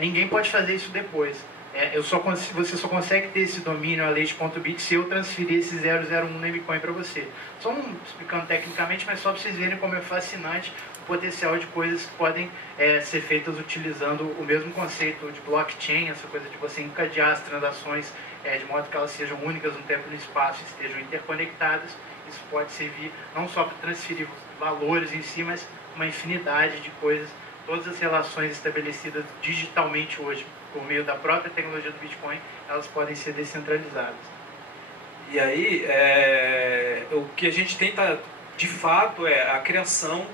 ninguém pode fazer isso depois. Você só consegue ter esse domínio aleixo.bit se eu transferir esse 001 Namecoin para você. Só não explicando tecnicamente, mas só para vocês verem como é fascinante o potencial de coisas que podem ser feitas utilizando o mesmo conceito de blockchain, essa coisa de você encadear as transações de modo que elas sejam únicas no tempo e no espaço, estejam interconectadas. Isso pode servir não só para transferir valores em si, mas uma infinidade de coisas. Todas as relações estabelecidas digitalmente hoje, por meio da própria tecnologia do Bitcoin, elas podem ser descentralizadas. E aí, o que a gente tenta, de fato, é a criação.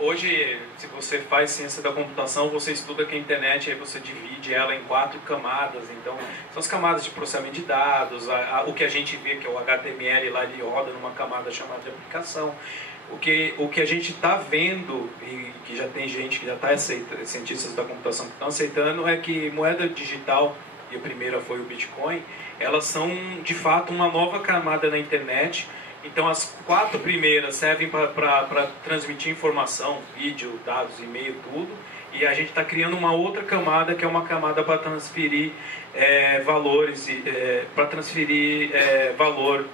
Hoje, se você faz ciência da computação, você estuda que a internet, aí você divide ela em 4 camadas. Então, são as camadas de processamento de dados, o que a gente vê que é o HTML, lá ele roda numa camada chamada de aplicação. O que a gente está vendo, e que já tem gente que já está aceitando, cientistas da computação que estão aceitando, é que moeda digital, e a primeira foi o Bitcoin, elas são de fato uma nova camada na internet. Então as 4 primeiras servem para transmitir informação, vídeo, dados, e-mail, tudo. E a gente está criando uma outra camada, que é uma camada para transferir valores, para transferir valor,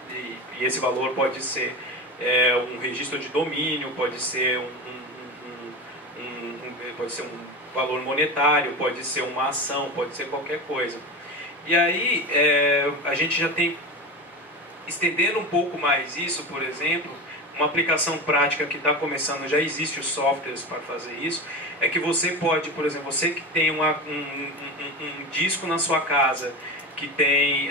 e esse valor pode ser um registro de domínio, pode ser pode ser um valor monetário, pode ser uma ação, pode ser qualquer coisa. E aí a gente já tem, estendendo um pouco mais isso, por exemplo, uma aplicação prática que está começando, já existe os softwares para fazer isso, é que você pode, por exemplo, você que tem um disco na sua casa que tem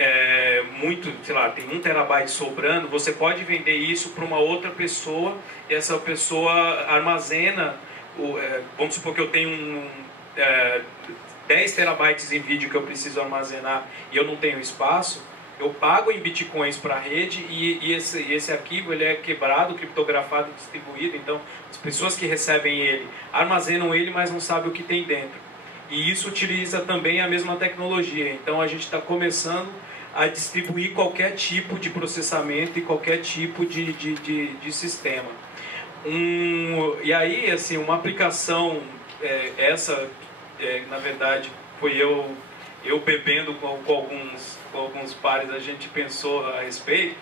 muito, sei lá, tem 1 terabyte sobrando, você pode vender isso para uma outra pessoa e essa pessoa armazena, vamos supor que eu tenho 10 terabytes em vídeo que eu preciso armazenar e eu não tenho espaço, eu pago em bitcoins para a rede e esse arquivo ele é quebrado, criptografado, distribuído, então as pessoas que recebem ele armazenam ele, mas não sabem o que tem dentro. E isso utiliza também a mesma tecnologia. Então a gente está começando a distribuir qualquer tipo de processamento e qualquer tipo de sistema. E aí, assim, uma aplicação, na verdade, foi eu bebendo com alguns pares, a gente pensou a respeito,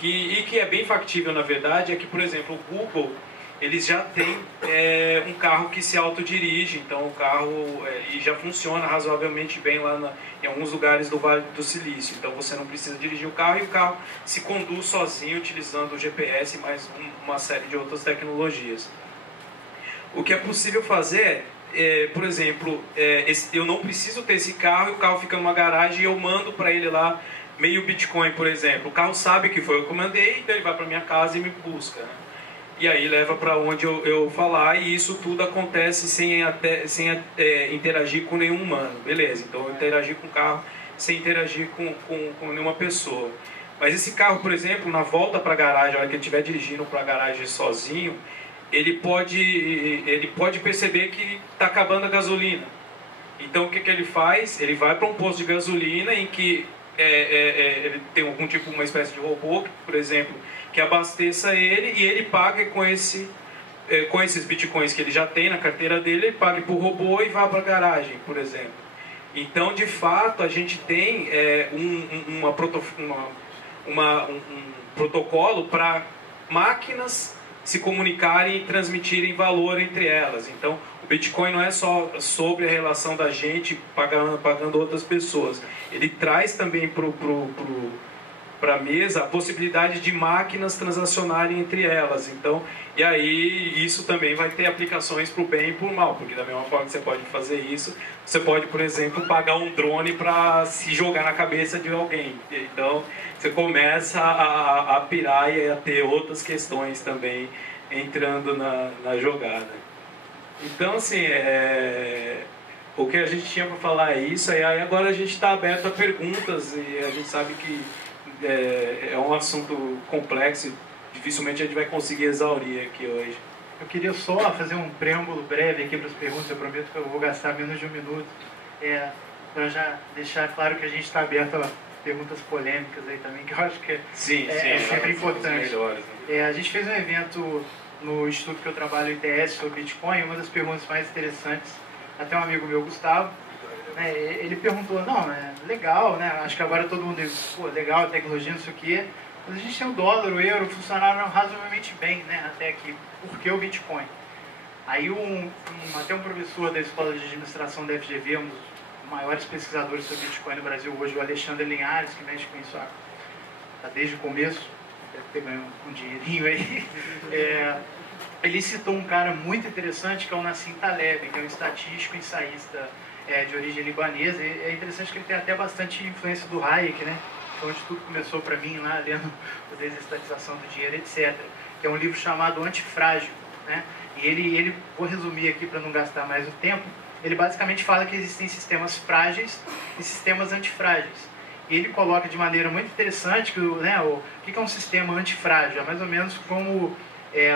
e que é bem factível, na verdade, é que, por exemplo, o Google, eles já têm um carro que se autodirige, então o carro e já funciona razoavelmente bem lá em alguns lugares do Vale do Silício. Então você não precisa dirigir o carro e o carro se conduz sozinho utilizando o GPS e mais uma série de outras tecnologias. O que é possível fazer por exemplo, eu não preciso ter esse carro e o carro fica numa garagem e eu mando para ele lá meio Bitcoin, por exemplo. O carro sabe que foi eu que mandei, então ele vai para minha casa e me busca, né? E aí leva para onde eu falar, e isso tudo acontece sem interagir com nenhum humano. Beleza, então eu interagi com o carro sem interagir com nenhuma pessoa. Mas esse carro, por exemplo, na volta para a garagem, a hora que ele estiver dirigindo para a garagem sozinho, ele pode perceber que está acabando a gasolina. Então o que ele faz? Ele vai para um posto de gasolina em que ele tem algum tipo, uma espécie de robô, por exemplo, que abasteça ele, e ele paga com esses bitcoins que ele já tem na carteira dele, ele paga para o robô e vai para a garagem, por exemplo. Então, de fato, a gente tem um protocolo para máquinas se comunicarem e transmitirem valor entre elas. Então, o Bitcoin não é só sobre a relação da gente pagando outras pessoas. Ele traz também para a mesa a possibilidade de máquinas transacionarem entre elas. Então, e aí isso também vai ter aplicações para o bem e para o mal, porque da mesma forma que você pode fazer isso, você pode, por exemplo, pagar um drone para se jogar na cabeça de alguém. Então, você começa a pirar e a ter outras questões também entrando na jogada. Então, assim, o que a gente tinha para falar é isso, e aí agora a gente está aberto a perguntas, e a gente sabe que é um assunto complexo, dificilmente a gente vai conseguir exaurir aqui hoje. Eu queria só fazer um preâmbulo breve aqui para as perguntas, eu prometo que eu vou gastar menos de um minuto, para já deixar claro que a gente está aberto a perguntas polêmicas aí também, que eu acho que é sempre importante. Melhores, né? A gente fez um evento no instituto que eu trabalho, ITS, sobre Bitcoin, uma das perguntas mais interessantes, até um amigo meu, Gustavo, né, ele perguntou, não, legal, né, acho que agora todo mundo diz, pô, legal a tecnologia, não sei o quê, mas a gente tem o dólar, o euro, funcionaram razoavelmente bem, né, até aqui, por que o Bitcoin? Aí até um professor da Escola de Administração da FGV, um dos maiores pesquisadores sobre Bitcoin no Brasil hoje, o Alexandre Linhares, que mexe com isso desde o começo, deve ter ganho um dinheirinho aí, ele citou um cara muito interessante, que é o Nassim Taleb, que é um estatístico ensaísta de origem libanesa, e é interessante que ele tem até bastante influência do Hayek, né? Foi onde tudo começou para mim lá, lendo a desestatização do dinheiro, etc. Que é um livro chamado Antifrágil, né? E ele, vou resumir aqui para não gastar mais o tempo, ele basicamente fala que existem sistemas frágeis e sistemas antifrágeis. E ele coloca de maneira muito interessante que o que é um sistema antifrágil? É mais ou menos como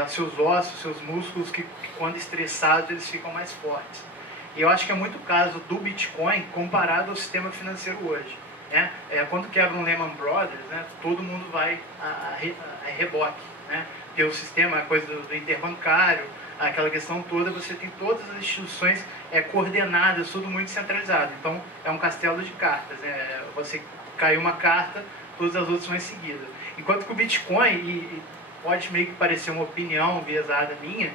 seus ossos, seus músculos, que quando estressados eles ficam mais fortes. E eu acho que é muito o caso do Bitcoin comparado ao sistema financeiro hoje. Né? Quando quebra um Lehman Brothers, né, todo mundo vai a reboque. Né? Porque o sistema, a coisa do interbancário, aquela questão toda, você tem todas as instituições coordenadas, tudo muito centralizado. Então, é um castelo de cartas. Né? Você caiu uma carta, todas as outras vão em seguida. Enquanto que o Bitcoin, e pode meio que parecer uma opinião viesada minha,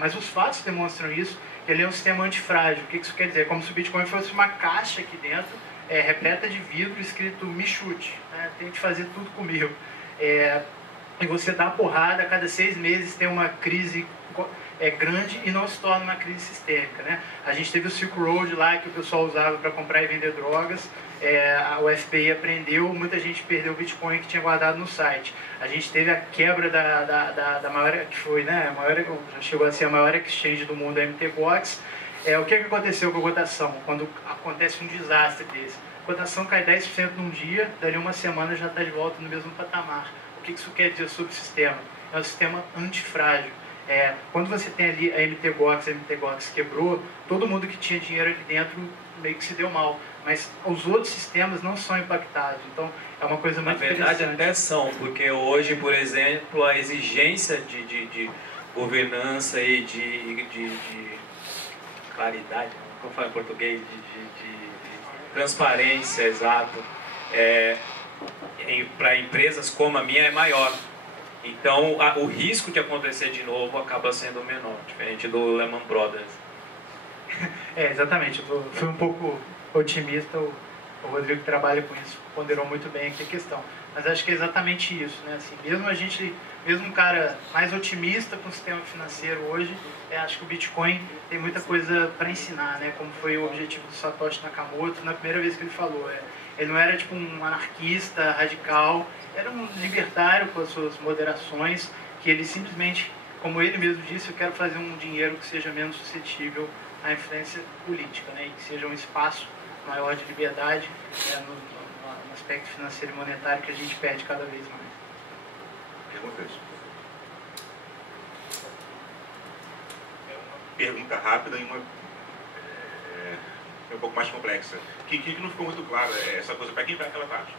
mas os fatos demonstram isso, que ele é um sistema antifrágil. O que isso quer dizer? É como se o Bitcoin fosse uma caixa aqui dentro, repleta de vidro, escrito me chute, né? Tente fazer tudo comigo. e você dá porrada, a cada 6 meses tem uma crise grande e não se torna uma crise sistêmica, né? A gente teve o Silk Road lá, que o pessoal usava para comprar e vender drogas, o FBI apreendeu, muita gente perdeu o Bitcoin que tinha guardado no site. A gente teve a quebra da maior, que foi, né, já chegou a ser a maior exchange do mundo, a MTGOX. O que aconteceu com a cotação quando acontece um desastre desse? A cotação cai 10% num dia, dali uma semana já está de volta no mesmo patamar. O que isso quer dizer sobre o sistema? É um sistema antifrágil. Quando você tem ali a MTGOX quebrou, todo mundo que tinha dinheiro ali dentro meio que se deu mal. Mas os outros sistemas não são impactados. Então, é uma coisa muito interessante. Na verdade, até são, porque hoje, por exemplo, a exigência de governança e de claridade, como fala em português, de transparência, exato, para empresas como a minha é maior. Então, o risco de acontecer de novo acaba sendo menor, diferente do Lehman Brothers. Exatamente. Eu fui um pouco otimista. O Rodrigo que trabalha com isso ponderou muito bem aqui a questão. Mas acho que é exatamente isso, né? Assim, mesmo um cara mais otimista com o sistema financeiro hoje, acho que o Bitcoin tem muita coisa para ensinar, né? Como foi o objetivo do Satoshi Nakamoto na primeira vez que ele falou. Ele não era tipo um anarquista radical, era um libertário com as suas moderações, que ele simplesmente, como ele mesmo disse, eu quero fazer um dinheiro que seja menos suscetível à influência política, né? E que seja um espaço maior de liberdade no aspecto financeiro e monetário que a gente perde cada vez mais. Perguntas? Uma pergunta rápida e uma um pouco mais complexa. Que não ficou muito claro essa coisa. Para quem vai aquela taxa?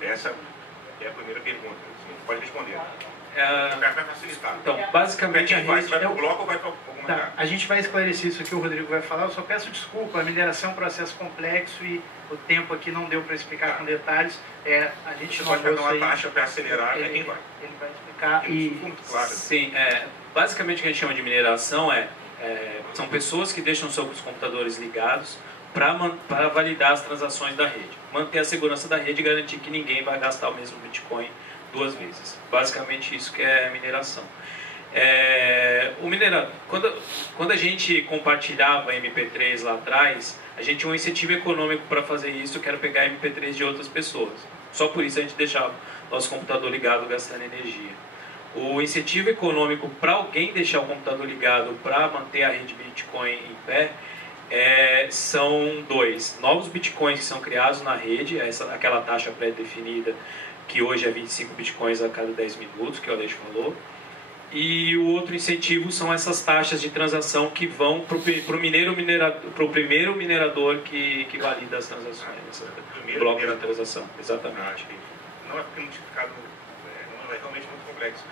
Essa é a primeira pergunta. Você pode responder. Para facilitar. Então, basicamente, vai para o bloco ou vai para alguma lugar? A gente vai esclarecer isso aqui, o Rodrigo vai falar. Eu só peço desculpa, a mineração é um processo complexo e o tempo aqui não deu para explicar com detalhes. A gente você pode pegar uma taxa para acelerar, quem vai? Ele vai explicar. Claro. Sim, basicamente o que a gente chama de mineração são pessoas que deixam seus computadores ligados para validar as transações da rede, manter a segurança da rede e garantir que ninguém vai gastar o mesmo Bitcoin 2 vezes. Basicamente isso que é mineração. Quando a gente compartilhava MP3 lá atrás, a gente tinha um incentivo econômico para fazer isso, que era pegar MP3 de outras pessoas. Só por isso a gente deixava nosso computador ligado gastando energia. O incentivo econômico para alguém deixar o computador ligado para manter a rede Bitcoin em pé são 2. Novos Bitcoins que são criados na rede, aquela taxa pré-definida que hoje é 25 Bitcoins a cada 10 minutos, que o Aleixo falou. E o outro incentivo são essas taxas de transação que vão para o primeiro minerador que valida as transações. Bloco de transação, exatamente. Não é porque multiplicado, não é realmente muito complexo.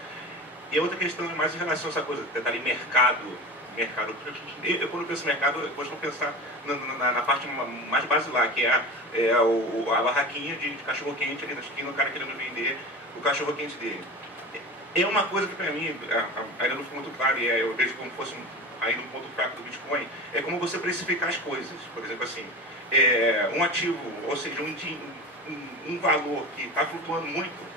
E a outra questão é mais em relação a essa coisa, tentar ali mercado. Eu, quando penso em mercado, eu gosto de pensar na parte mais basilar, que é a barraquinha de cachorro-quente ali na esquina, o cara querendo vender o cachorro-quente dele. É uma coisa que para mim ainda não ficou muito claro, e eu vejo como fosse ainda um ponto fraco do Bitcoin, é como você precificar as coisas. Por exemplo, assim, um ativo, ou seja, um valor que está flutuando muito,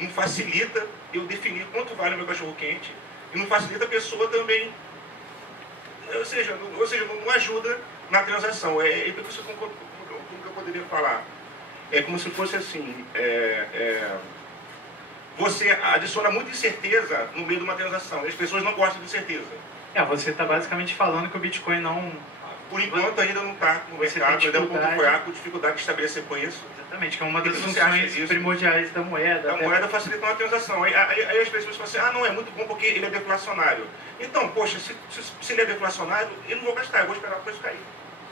não facilita eu definir quanto vale o meu cachorro-quente, e não facilita a pessoa também, ou seja, não ajuda na transação. Então, como que eu poderia falar? É como se fosse assim, você adiciona muita incerteza no meio de uma transação, e as pessoas não gostam de incerteza. Você está basicamente falando que o Bitcoin não... Por enquanto ainda não está no mercado, ainda é um pouco fraco, dificuldade de estabelecer preço. Exatamente, que é uma das funções primordiais da moeda. A moeda facilita uma transação. Aí as pessoas falam assim, não, é muito bom porque ele é deflacionário. Então, poxa, se ele é deflacionário, eu não vou gastar, eu vou esperar o preço cair.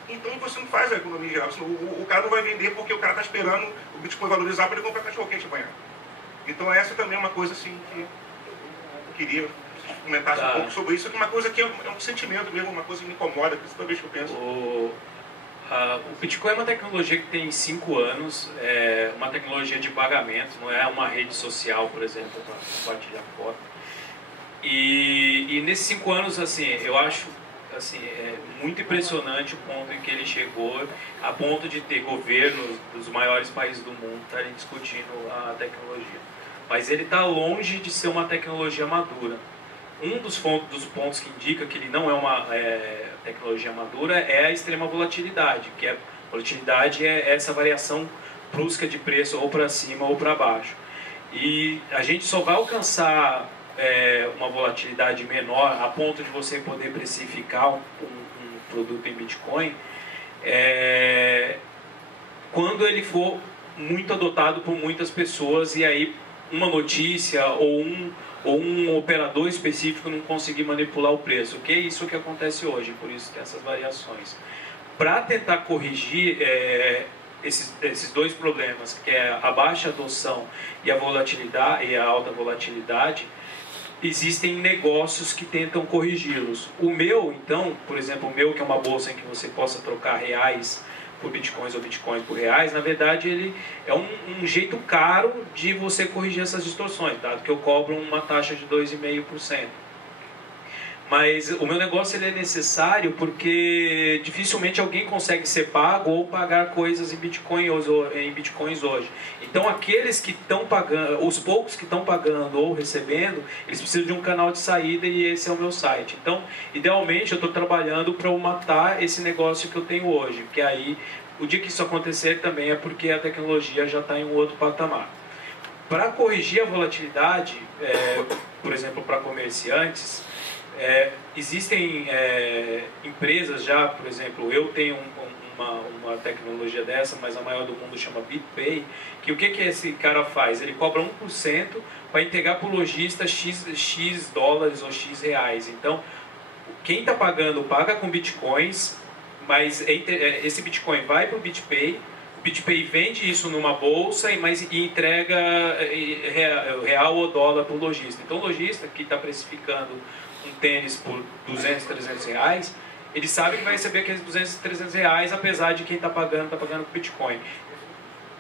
Então você não faz a economia geral. O cara não vai vender porque o cara está esperando o Bitcoin valorizar para ele comprar cachorro-quente amanhã. Então essa também é uma coisa assim que eu queria comentar um pouco sobre isso, que é uma coisa que é um sentimento mesmo, uma coisa que me incomoda, que toda vez que eu penso. O Bitcoin é uma tecnologia que tem 5 anos, é uma tecnologia de pagamento, não é uma rede social, por exemplo, para compartilhar foto. E nesses 5 anos, assim, eu acho muito impressionante o ponto em que ele chegou, a ponto de ter governos dos maiores países do mundo estarem discutindo a tecnologia. mas ele está longe de ser uma tecnologia madura. Um dos pontos que indica que ele não é uma tecnologia madura é a extrema volatilidade, que volatilidade é essa variação brusca de preço ou para cima ou para baixo. E a gente só vai alcançar uma volatilidade menor a ponto de você poder precificar um produto em Bitcoin quando ele for muito adotado por muitas pessoas e aí uma notícia ou um operador específico não conseguir manipular o preço, que é isso que acontece hoje, por isso tem essas variações. Para tentar corrigir esses dois problemas, que é a baixa adoção e a volatilidade e a alta volatilidade, existem negócios que tentam corrigi-los. O meu, então, por exemplo, o meu, que é uma bolsa em que você possa trocar reais por bitcoins ou bitcoins por reais, na verdade ele é um jeito caro de você corrigir essas distorções, dado que eu cobro uma taxa de 2,5%. Mas o meu negócio ele é necessário porque dificilmente alguém consegue ser pago ou pagar coisas em bitcoins hoje. Então aqueles que estão pagando, os poucos que estão pagando ou recebendo, eles precisam de um canal de saída e esse é o meu site. Então, idealmente eu estou trabalhando para matar esse negócio que eu tenho hoje, porque aí o dia que isso acontecer também é porque a tecnologia já está em um outro patamar. Para corrigir a volatilidade, por exemplo, para comerciantes, existem empresas já, por exemplo, eu tenho uma tecnologia dessa, mas a maior do mundo chama BitPay, que o que esse cara faz? Ele cobra 1% para entregar para o lojista X dólares ou X reais. Então, quem está pagando, paga com bitcoins, mas esse bitcoin vai para o BitPay, o BitPay vende isso numa bolsa e entrega real ou dólar para o lojista. Então, o lojista que está precificando um tênis por 200, 300 reais, ele sabe que vai receber aqueles 200, 300 reais, apesar de quem está pagando com Bitcoin.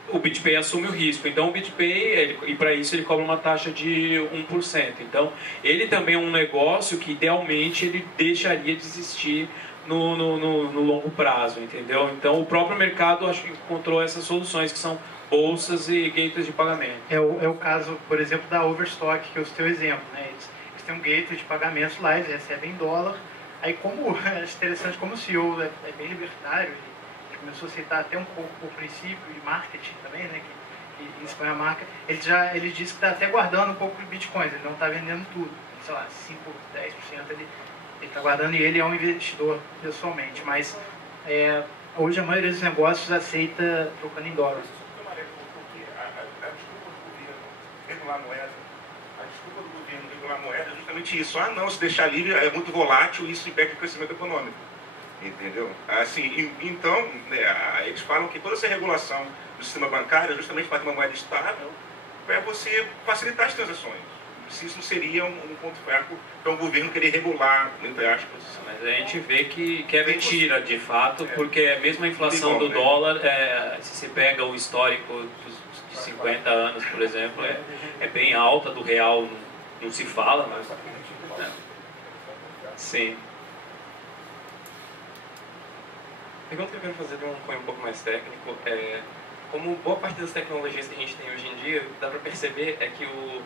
O BitPay assume o risco. Então, o BitPay, e para isso, ele cobra uma taxa de 1%. Então, ele também é um negócio que, idealmente, ele deixaria de existir no longo prazo, entendeu? Então, o próprio mercado, acho que encontrou essas soluções, que são bolsas e gateways de pagamento. É o caso, por exemplo, da Overstock, que é o seu exemplo, né? Eles têm um gateway de pagamentos lá, eles recebem em dólar. Aí, como é interessante, como o CEO é bem libertário, ele começou a aceitar até um pouco o princípio de marketing também, né, que expõe a marca, ele disse que está até guardando um pouco de bitcoins, ele não está vendendo tudo, sei lá, 5%, 10% ele está guardando, e ele é um investidor pessoalmente, mas hoje a maioria dos negócios aceita trocando em dólar. A moeda é justamente isso. Não, se deixar livre é muito volátil e isso impede o crescimento econômico. Entendeu? Assim, então, eles falam que toda essa regulação do sistema bancário é justamente para ter uma moeda estável para você facilitar as transações. Se isso seria um ponto fraco para um governo querer regular, entre aspas. Mas a gente vê que é mentira, de fato, porque mesmo a inflação do dólar, se você pega o histórico de 50 anos, por exemplo, é bem alta, do real não se fala, mas... Sim. A pergunta que eu quero fazer de um cunho um pouco mais técnico como boa parte das tecnologias que a gente tem hoje em dia, dá para perceber que o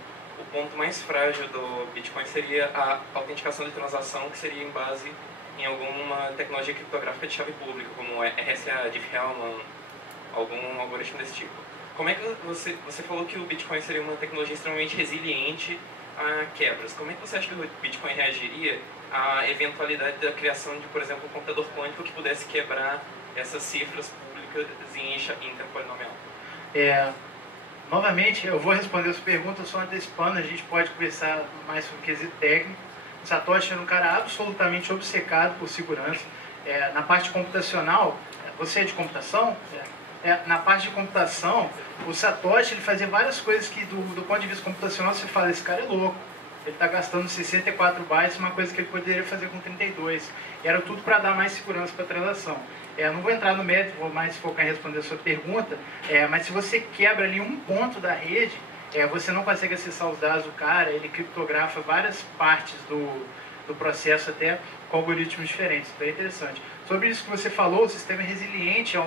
ponto mais frágil do Bitcoin seria a autenticação de transação, que seria em base em alguma tecnologia criptográfica de chave pública, como RSA, Diffie-Hellman, algum algoritmo desse tipo. Como é que você falou que o Bitcoin seria uma tecnologia extremamente resiliente a quebras? Como é que você acha que o Bitcoin reagiria à eventualidade da criação de, por exemplo, um computador quântico que pudesse quebrar essas cifras públicas em tempo polinomial? Novamente, eu vou responder as perguntas só antecipando, a gente pode conversar mais sobre o quesito técnico. O Satoshi era um cara absolutamente obcecado por segurança. Na parte computacional, você é de computação? Na parte de computação, o Satoshi ele fazia várias coisas que, do ponto de vista computacional, você fala, esse cara é louco. Ele está gastando 64 bytes, uma coisa que ele poderia fazer com 32. E era tudo para dar mais segurança para a transação. Não vou entrar no mérito, vou mais focar em responder a sua pergunta, mas se você quebra ali um ponto da rede, você não consegue acessar os dados do cara, ele criptografa várias partes do processo até com algoritmos diferentes. Então é interessante. Sobre isso que você falou, o sistema é resiliente a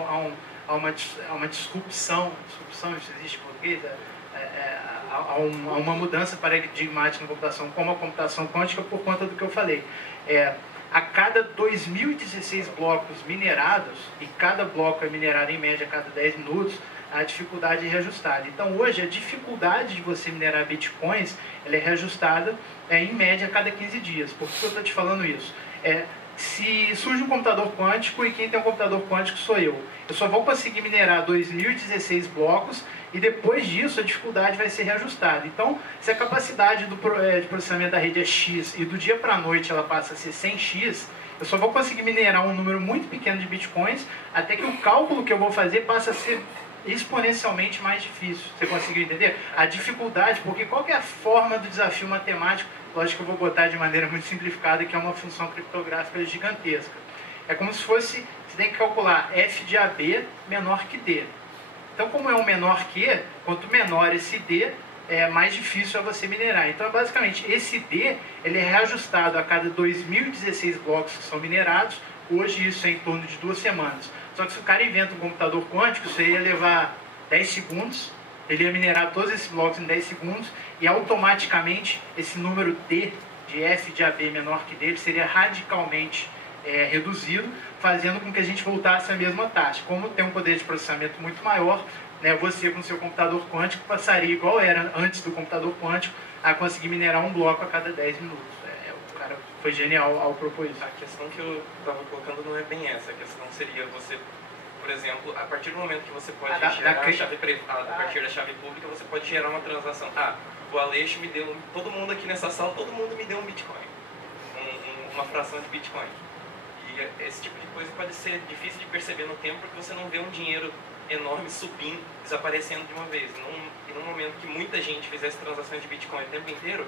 uma disrupção, isso existe em português? uma mudança paradigmática na computação, como a computação quântica, por conta do que eu falei. A cada 2016 blocos minerados, e cada bloco é minerado em média a cada 10 minutos, a dificuldade é reajustada. Então hoje a dificuldade de você minerar bitcoins, ela é reajustada em média a cada 15 dias. Por que eu estou te falando isso? Se surge um computador quântico e quem tem um computador quântico sou eu só vou conseguir minerar 2016 blocos e depois disso a dificuldade vai ser reajustada. Então, se a capacidade de processamento da rede é X e do dia para a noite ela passa a ser 100X, eu só vou conseguir minerar um número muito pequeno de bitcoins até que o cálculo que eu vou fazer passa a ser exponencialmente mais difícil. Você conseguiu entender? A dificuldade, porque qual que é a forma do desafio matemático? Lógico que eu vou botar de maneira muito simplificada, que é uma função criptográfica gigantesca. É como se fosse, você tem que calcular f de AB menor que D. Então, como é um menor que, quanto menor esse D, mais difícil é você minerar. Então, basicamente, esse D ele é reajustado a cada 2016 blocos que são minerados. Hoje isso é em torno de 2 semanas. Só que se o cara inventa um computador quântico, isso ia levar 10 segundos, ele ia minerar todos esses blocos em 10 segundos e automaticamente esse número D de f de AB menor que D seria radicalmente reduzido, fazendo com que a gente voltasse à mesma taxa. Como tem um poder de processamento muito maior, né, você com seu computador quântico passaria igual era antes do computador quântico a conseguir minerar um bloco a cada 10 minutos. O cara foi genial ao propor isso. A questão que eu estava colocando não é bem essa. A questão seria você, por exemplo, a partir do momento que você pode gerar a chave privada, a partir da chave pública, você pode gerar uma transação. O Aleixo me deu, todo mundo aqui nessa sala, todo mundo me deu um Bitcoin, uma fração de Bitcoin. E esse tipo de coisa pode ser difícil de perceber no tempo, porque você não vê um dinheiro enorme subindo, desaparecendo de uma vez. E num momento que muita gente fizesse transações de Bitcoin o tempo inteiro,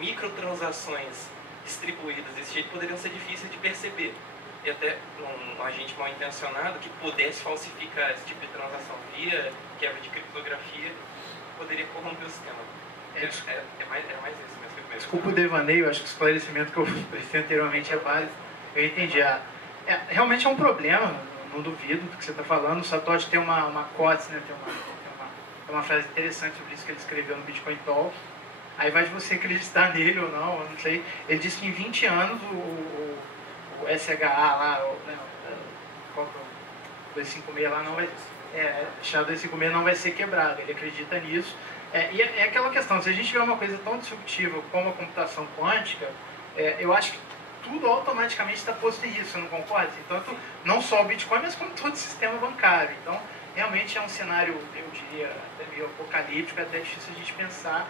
microtransações distribuídas desse jeito poderiam ser difíceis de perceber. E até um agente mal intencionado que pudesse falsificar esse tipo de transação via quebra de criptografia poderia corromper o sistema. É mais isso mesmo. Desculpa o devaneio, acho que o esclarecimento que eu prestei anteriormente é válido. Eu entendi. Realmente é um problema, não duvido do que você está falando. O Satoshi tem uma quote, né? Tem uma frase interessante sobre isso que ele escreveu no Bitcoin Talk. Aí vai de você acreditar nele ou não, eu não sei. Ele disse que em 20 anos o SHA lá, qual que é o 256 lá não vai... SHA-256 não vai ser quebrado, ele acredita nisso. E é aquela questão, se a gente vê uma coisa tão disruptiva como a computação quântica, eu acho que tudo automaticamente está posto em isso, você não concorda? Tanto não só o Bitcoin, mas como todo o sistema bancário. Então, realmente é um cenário, eu diria, até meio apocalíptico, até difícil a gente pensar,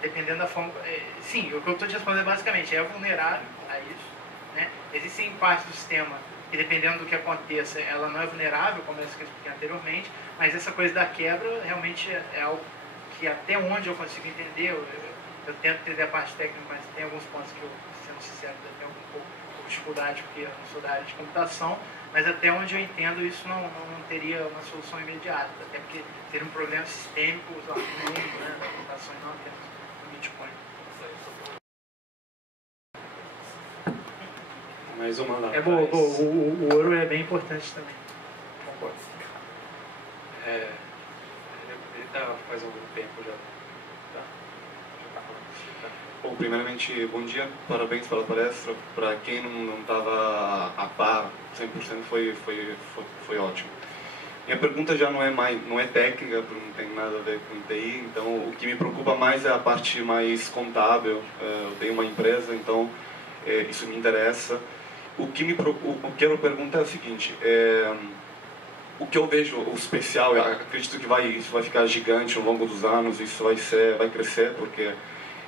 dependendo da forma... sim, o que eu estou te respondendo basicamente é vulnerável a isso. Né? Existem partes do sistema que, dependendo do que aconteça, ela não é vulnerável, como essa que eu expliquei anteriormente, mas essa coisa da quebra realmente é algo que, até onde eu consigo entender, eu tento entender a parte técnica, mas tem alguns pontos que eu, sendo sincero, eu tenho um pouco de dificuldade, porque eu não sou da área de computação, mas até onde eu entendo, isso não teria uma solução imediata, até porque seria um problema sistêmico usar o mundo, né, da computação e não apenas o Bitcoin. Mais uma lá. O ouro é bem importante também. Concordo. Ele tá faz algum tempo já. Bom, primeiramente, bom dia, parabéns pela palestra. Para quem não estava a par 100% foi ótimo. Minha pergunta já não é técnica, porque não tem nada a ver com TI, então o que me preocupa mais é a parte mais contábil. Eu tenho uma empresa, então isso me interessa. O que eu pergunto é o seguinte, o que eu vejo, o especial, eu acredito que isso vai ficar gigante ao longo dos anos, isso vai crescer, porque...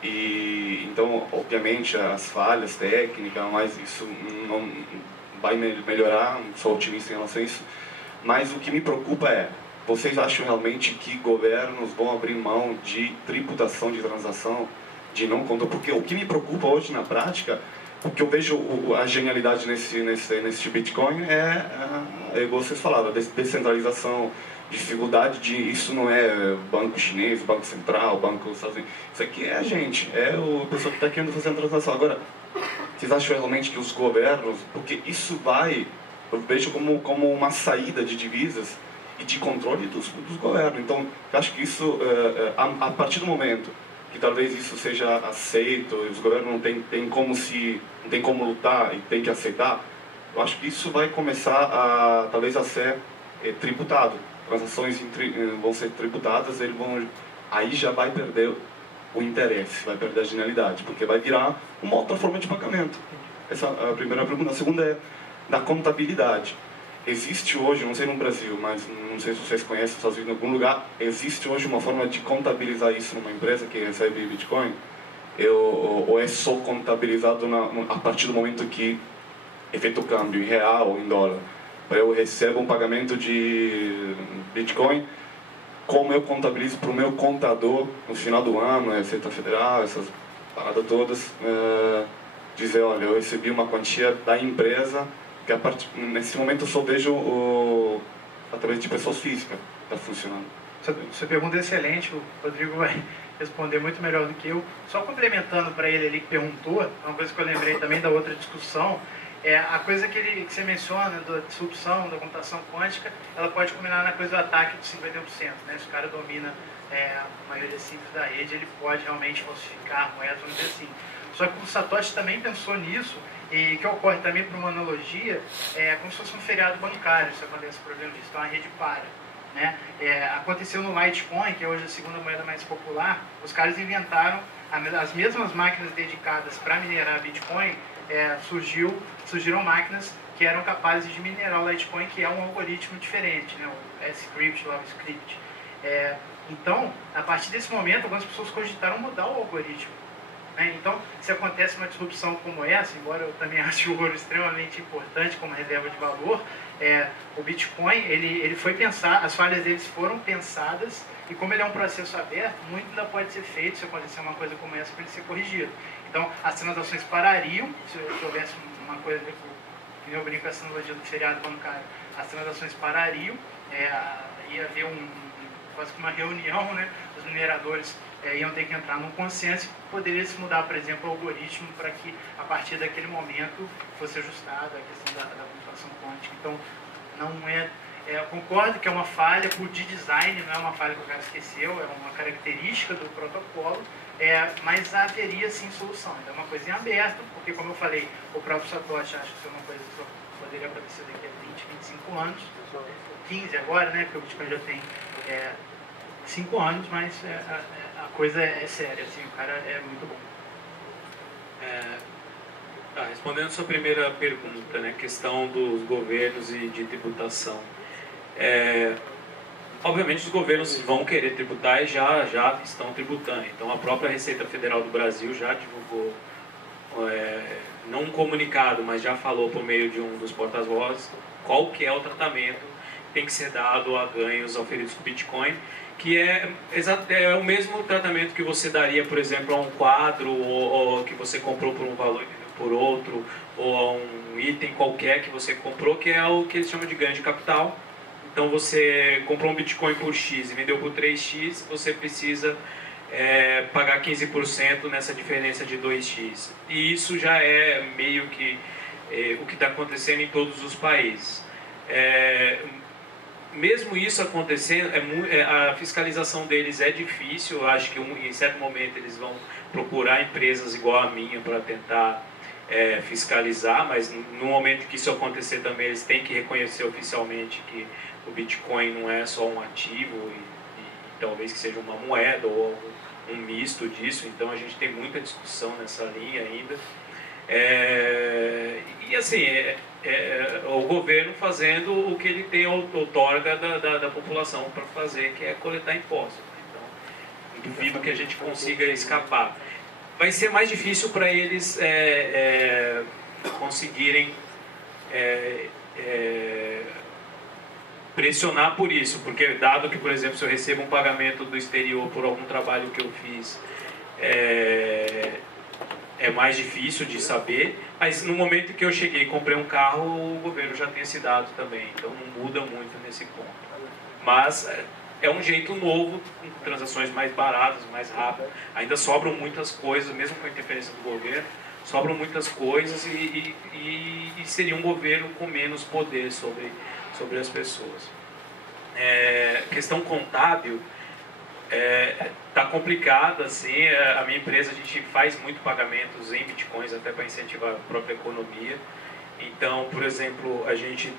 então, obviamente, as falhas técnicas, mas isso não vai melhorar, sou otimista em relação a isso. Mas o que me preocupa é, vocês acham realmente que governos vão abrir mão de tributação de transação, de não conta? Porque o que me preocupa hoje na prática, o que eu vejo a genialidade nesse Bitcoin igual vocês falaram, a descentralização, dificuldade de... Isso não é banco chinês, banco central, banco... Isso aqui é a gente, a pessoa que está querendo fazer a transação. Agora, vocês acham realmente que os governos... Porque isso eu vejo como uma saída de divisas, e de controle dos governos. Então, eu acho que isso, a partir do momento que talvez isso seja aceito, os governos não tem como lutar e tem que aceitar, eu acho que isso vai começar talvez a ser tributado. Transações vão ser tributadas, aí já vai perder o interesse, vai perder a genialidade, porque vai virar uma outra forma de pagamento. Essa é a primeira pergunta. A segunda é da contabilidade. Existe hoje, não sei no Brasil, mas não sei se vocês conhecem, se em algum lugar, existe hoje uma forma de contabilizar isso numa empresa que recebe Bitcoin? Ou é só contabilizado a partir do momento que é feito o câmbio em real ou em dólar? Eu recebo um pagamento de Bitcoin, como eu contabilizo para o meu contador no final do ano, Receita Federal, essas paradas todas, dizer, olha, eu recebi uma quantia da empresa, que nesse momento eu só vejo através de pessoas físicas está funcionando. Sua pergunta é excelente, o Rodrigo vai responder muito melhor do que eu. Só complementando para ele ali que perguntou, uma coisa que eu lembrei também da outra discussão, a coisa que você menciona, da disrupção, da computação quântica, ela pode combinar na coisa do ataque dos 51%. Né? Se o cara domina a maioria simples da rede, ele pode realmente falsificar moedas, vamos dizer assim. Só que o Satoshi também pensou nisso, e que ocorre também por uma analogia, como se fosse um feriado bancário, se acontece o problema disso. Então a rede para. Né? Aconteceu no Litecoin, que é hoje a segunda moeda mais popular, os caras inventaram as mesmas máquinas dedicadas para minerar Bitcoin, surgiram máquinas que eram capazes de minerar o Litecoin, que é um algoritmo diferente, né? O script, lá o script. Então, a partir desse momento, algumas pessoas cogitaram mudar o algoritmo. Né? Então, se acontece uma disrupção como essa, embora eu também ache o ouro extremamente importante como reserva de valor, o Bitcoin, ele foi pensar, as falhas deles foram pensadas, e como ele é um processo aberto, muito ainda pode ser feito se acontecer uma coisa como essa para ele ser corrigido. Então, as transações parariam, se houvesse uma coisa, que eu brinco com essa analogia do feriado bancário, as transações parariam, ia haver quase que uma reunião, né? Os mineradores iam ter que entrar num consenso e poderia se mudar, por exemplo, o algoritmo para que, a partir daquele momento, fosse ajustada a questão da computação quântica. Então, não eu concordo que é uma falha de design, não é uma falha que o cara esqueceu, é uma característica do protocolo, mas haveria sim solução. Então é uma coisa em aberto, porque como eu falei, o próprio Satoshi acha que é uma coisa que só poderia acontecer daqui a 20, 25 anos, 15 agora, né, porque o Bitcoin já tem 5 anos, mas a coisa é séria, assim, o cara é muito bom. Respondendo a sua primeira pergunta, né, questão dos governos e de tributação. Obviamente os governos vão querer tributar e já estão tributando. Então a própria Receita Federal do Brasil já divulgou, não um comunicado, mas já falou por meio de um dos porta-vozes qual que é o tratamento que tem que ser dado a ganhos oferidos com Bitcoin, que é o mesmo tratamento que você daria, por exemplo, a um quadro ou que você comprou por um valor por outro, ou a um item qualquer que você comprou, que é o que eles chamam de ganho de capital. Então você comprou um Bitcoin por X e vendeu por 3X, você precisa pagar 15% nessa diferença de 2X. E isso já é meio que o que está acontecendo em todos os países. Mesmo isso acontecendo, a fiscalização deles é difícil. Eu acho que em certo momento eles vão procurar empresas igual a minha para tentar fiscalizar, mas no momento que isso acontecer também eles têm que reconhecer oficialmente que o Bitcoin não é só um ativo e talvez que seja uma moeda ou um misto disso. Então a gente tem muita discussão nessa linha ainda. E assim, o governo fazendo o que ele tem outorga da população para fazer, que é coletar impostos. Então, duvido que a gente consiga escapar. Vai ser mais difícil para eles conseguirem pressionar por isso, porque dado que, por exemplo, se eu recebo um pagamento do exterior por algum trabalho que eu fiz, é mais difícil de saber, mas no momento que eu cheguei e comprei um carro, o governo já tem esse dado também, então não muda muito nesse ponto. Mas é um jeito novo, com transações mais baratas, mais rápidas. Ainda sobram muitas coisas, mesmo com a interferência do governo, sobram muitas coisas e seria um governo com menos poder sobre as pessoas. questão contábil, tá complicada, assim. A minha empresa, a gente faz muito pagamentos em bitcoins até para incentivar a própria economia. Então, por exemplo, a gente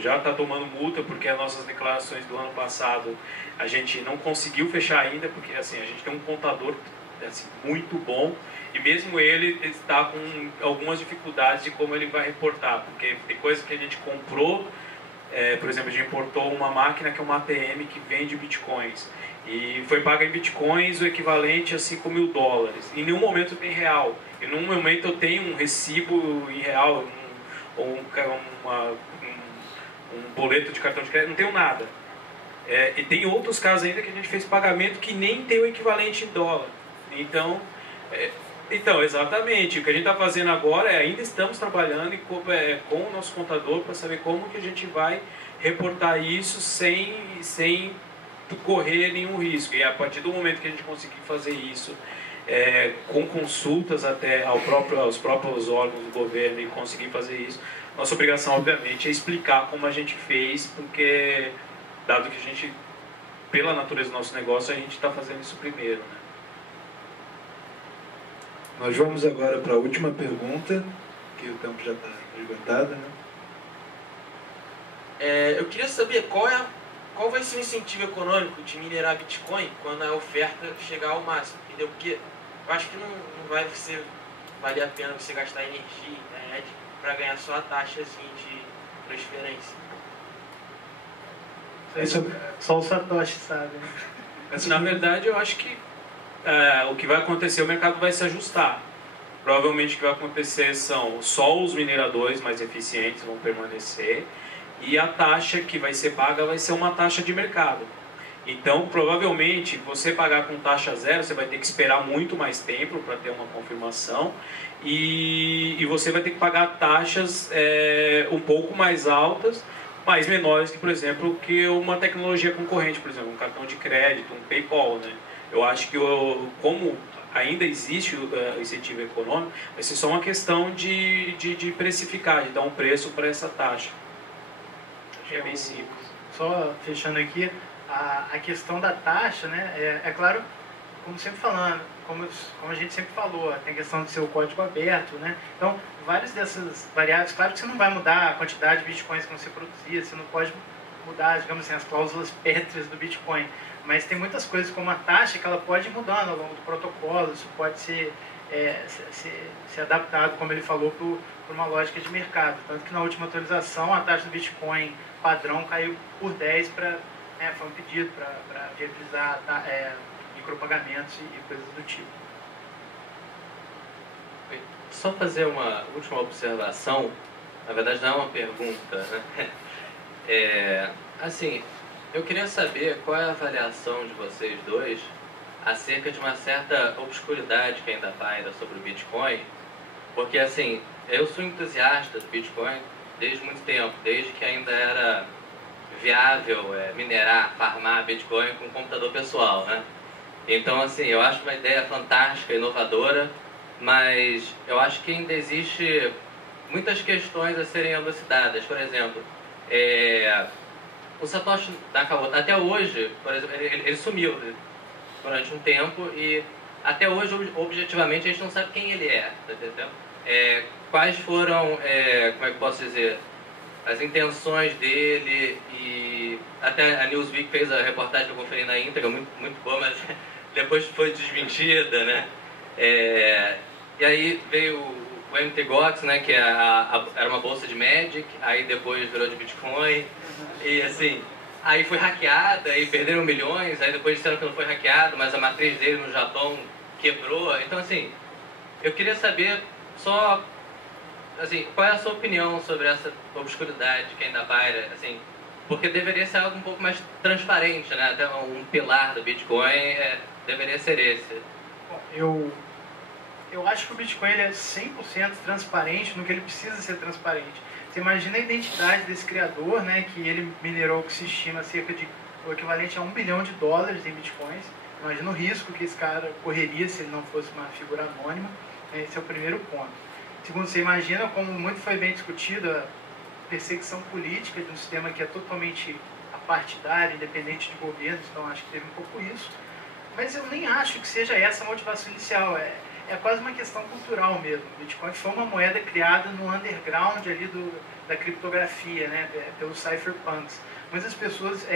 já está tomando multa porque as nossas declarações do ano passado a gente não conseguiu fechar ainda, porque assim, a gente tem um contador assim, muito bom, e mesmo ele está com algumas dificuldades de como ele vai reportar, porque tem coisa que a gente comprou, por exemplo, a gente importou uma máquina que é uma ATM que vende bitcoins, e foi paga em bitcoins o equivalente a $5.000. Em nenhum momento tem real. Em nenhum momento eu tenho um recibo em real, um boleto de cartão de crédito, não tenho nada. E tem outros casos ainda que a gente fez pagamento que nem tem o equivalente em dólar. Então, exatamente, o que a gente está fazendo agora ainda estamos trabalhando com o nosso contador para saber como que a gente vai reportar isso sem correr nenhum risco. E a partir do momento que a gente conseguir fazer isso, com consultas até aos próprios órgãos do governo e conseguir fazer isso, nossa obrigação, obviamente, é explicar como a gente fez, porque, dado que a gente, pela natureza do nosso negócio, a gente está fazendo isso primeiro, né? Nós vamos agora para a última pergunta, que o tempo já está esgotado, né? Eu queria saber qual vai ser o incentivo econômico de minerar Bitcoin quando a oferta chegar ao máximo, entendeu? Porque eu acho que não vai valer a pena você gastar energia, internet, para ganhar só a taxa assim, de transferência. Só o Satoshi sabe, né? Assim, na verdade, eu acho que o que vai acontecer, o mercado vai se ajustar. Provavelmente o que vai acontecer são só os mineradores mais eficientes vão permanecer, e a taxa que vai ser paga vai ser uma taxa de mercado. Então, provavelmente, você pagar com taxa zero, você vai ter que esperar muito mais tempo para ter uma confirmação, e você vai ter que pagar taxas um pouco mais altas, mas menores que, por exemplo, que uma tecnologia concorrente, por exemplo, um cartão de crédito, um PayPal, né? Eu acho que como ainda existe o incentivo econômico, vai ser só uma questão de precificar, de dar um preço para essa taxa. Acho que é bem simples. Só fechando aqui, a questão da taxa, né? É claro, como sempre falando, como a gente sempre falou, tem a questão de ser o código aberto, né? Então, várias dessas variáveis, claro que você não vai mudar a quantidade de bitcoins que vão ser produzidas, você não pode mudar, digamos assim, as cláusulas pétreas do Bitcoin, mas tem muitas coisas como a taxa que ela pode ir mudando ao longo do protocolo, isso pode ser adaptado, como ele falou, por uma lógica de mercado. Tanto que na última atualização a taxa do Bitcoin padrão caiu por 10 foi um pedido para viabilizar micropagamentos e coisas do tipo. Só fazer uma última observação, na verdade não é uma pergunta, né? Assim, eu queria saber qual é a avaliação de vocês dois acerca de uma certa obscuridade que ainda paira sobre o Bitcoin, porque assim, eu sou entusiasta do Bitcoin desde muito tempo, desde que ainda era viável minerar, farmar Bitcoin com computador pessoal, né? Então assim, eu acho uma ideia fantástica, inovadora, mas eu acho que ainda existe muitas questões a serem elucidadas. Por exemplo, o Satoshi Nakamoto, até hoje, por exemplo, ele sumiu durante um tempo e até hoje, objetivamente, a gente não sabe quem ele é, tá entendendo? Quais foram, como é que eu posso dizer, as intenções dele, e até a Newsweek fez a reportagem que eu conferi na íntegra, muito, muito boa, mas depois foi desmentida, né? E aí veio o MTGOX, né, que era uma bolsa de Magic, aí depois virou de Bitcoin, e assim, aí foi hackeada e perderam milhões, aí depois disseram que não foi hackeado, mas a matriz dele no Japão quebrou. Então assim, eu queria saber só, assim, qual é a sua opinião sobre essa obscuridade que ainda paira, assim, porque deveria ser algo um pouco mais transparente, né, até um pilar do Bitcoin deveria ser esse. Bom, eu acho que o Bitcoin ele é 100% transparente no que ele precisa ser transparente. Você imagina a identidade desse criador, né, que ele minerou o que se estima cerca de o equivalente a $1 bilhão em Bitcoins. Imagina o risco que esse cara correria se ele não fosse uma figura anônima. Esse é o primeiro ponto. Segundo, você imagina como muito foi bem discutido a perseguição política de um sistema que é totalmente partidária, independente de governos, então acho que teve um pouco isso. Mas eu nem acho que seja essa a motivação inicial, é quase uma questão cultural mesmo. O Bitcoin foi uma moeda criada no underground ali da criptografia, né, pelos cypherpunks. Muitas pessoas,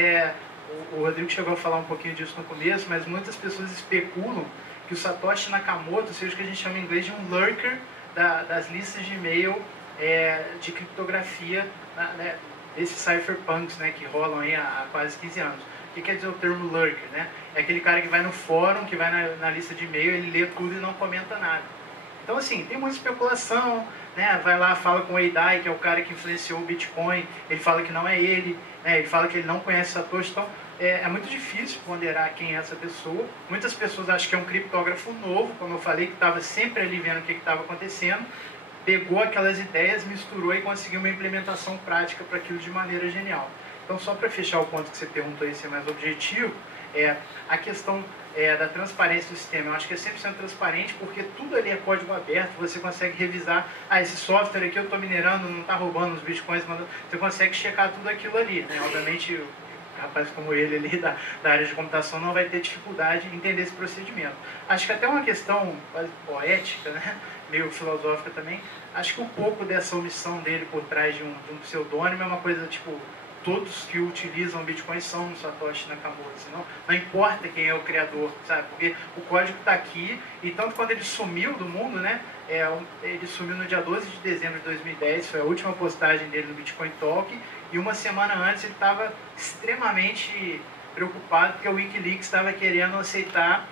o Rodrigo chegou a falar um pouquinho disso no começo, mas muitas pessoas especulam que o Satoshi Nakamoto seja o que a gente chama em inglês de um lurker das listas de e-mail de criptografia, né, desses cypherpunks, né, que rolam aí há quase 15 anos. O que quer dizer o termo lurker, né? É aquele cara que vai no fórum, que vai na lista de e-mail, ele lê tudo e não comenta nada. Então, assim, tem muita especulação, né? Vai lá, fala com o Eidai, que é o cara que influenciou o Bitcoin, ele fala que não é ele, né? Ele fala que ele não conhece Satoshi, então é muito difícil ponderar quem é essa pessoa. Muitas pessoas acham que é um criptógrafo novo, como eu falei, que estava sempre ali vendo o que estava acontecendo, pegou aquelas ideias, misturou e conseguiu uma implementação prática para aquilo de maneira genial. Então, só para fechar o ponto que você perguntou e ser mais objetivo, a questão da transparência do sistema. Eu acho que é 100% transparente porque tudo ali é código aberto, você consegue revisar, esse software aqui eu estou minerando, não está roubando os bitcoins, mas você consegue checar tudo aquilo ali, né? Obviamente, rapaz como ele ali da área de computação não vai ter dificuldade em entender esse procedimento. Acho que até uma questão quase poética, né? Meio filosófica também, acho que um pouco dessa omissão dele por trás de um pseudônimo é uma coisa tipo, todos que utilizam Bitcoin são no Satoshi Nakamoto, senão não importa quem é o criador, sabe? Porque o código está aqui, e tanto quando ele sumiu do mundo, né? Ele sumiu no dia 12 de dezembro de 2010, foi a última postagem dele no Bitcoin Talk, e uma semana antes ele estava extremamente preocupado porque o Wikileaks estava querendo aceitar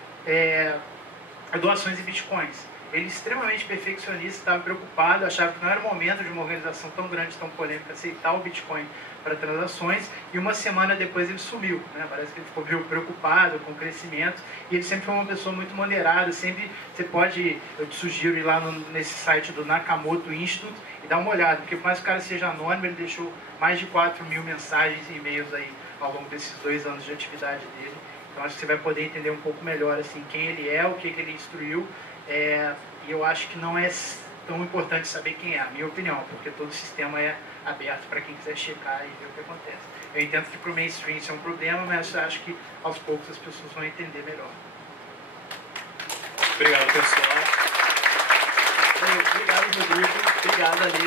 doações em Bitcoins. Ele, extremamente perfeccionista, estava preocupado, achava que não era o momento de uma organização tão grande, tão polêmica, aceitar o Bitcoin para transações, e uma semana depois ele sumiu, né? Parece que ele ficou meio preocupado com o crescimento, e ele sempre foi uma pessoa muito moderada, sempre eu te sugiro ir lá nesse site do Nakamoto Institute e dar uma olhada, porque por mais que o cara seja anônimo, ele deixou mais de 4.000 mensagens e e-mails aí ao longo desses 2 anos de atividade dele. Então acho que você vai poder entender um pouco melhor assim, quem ele é, o que ele instruiu, e eu acho que não é tão importante saber quem é, a minha opinião, porque todo o sistema é aberto para quem quiser checar e ver o que acontece. Eu entendo que para o mainstream isso é um problema, mas acho que aos poucos as pessoas vão entender melhor. Obrigado, pessoal. Obrigado, Rodrigo. Obrigado, Ali.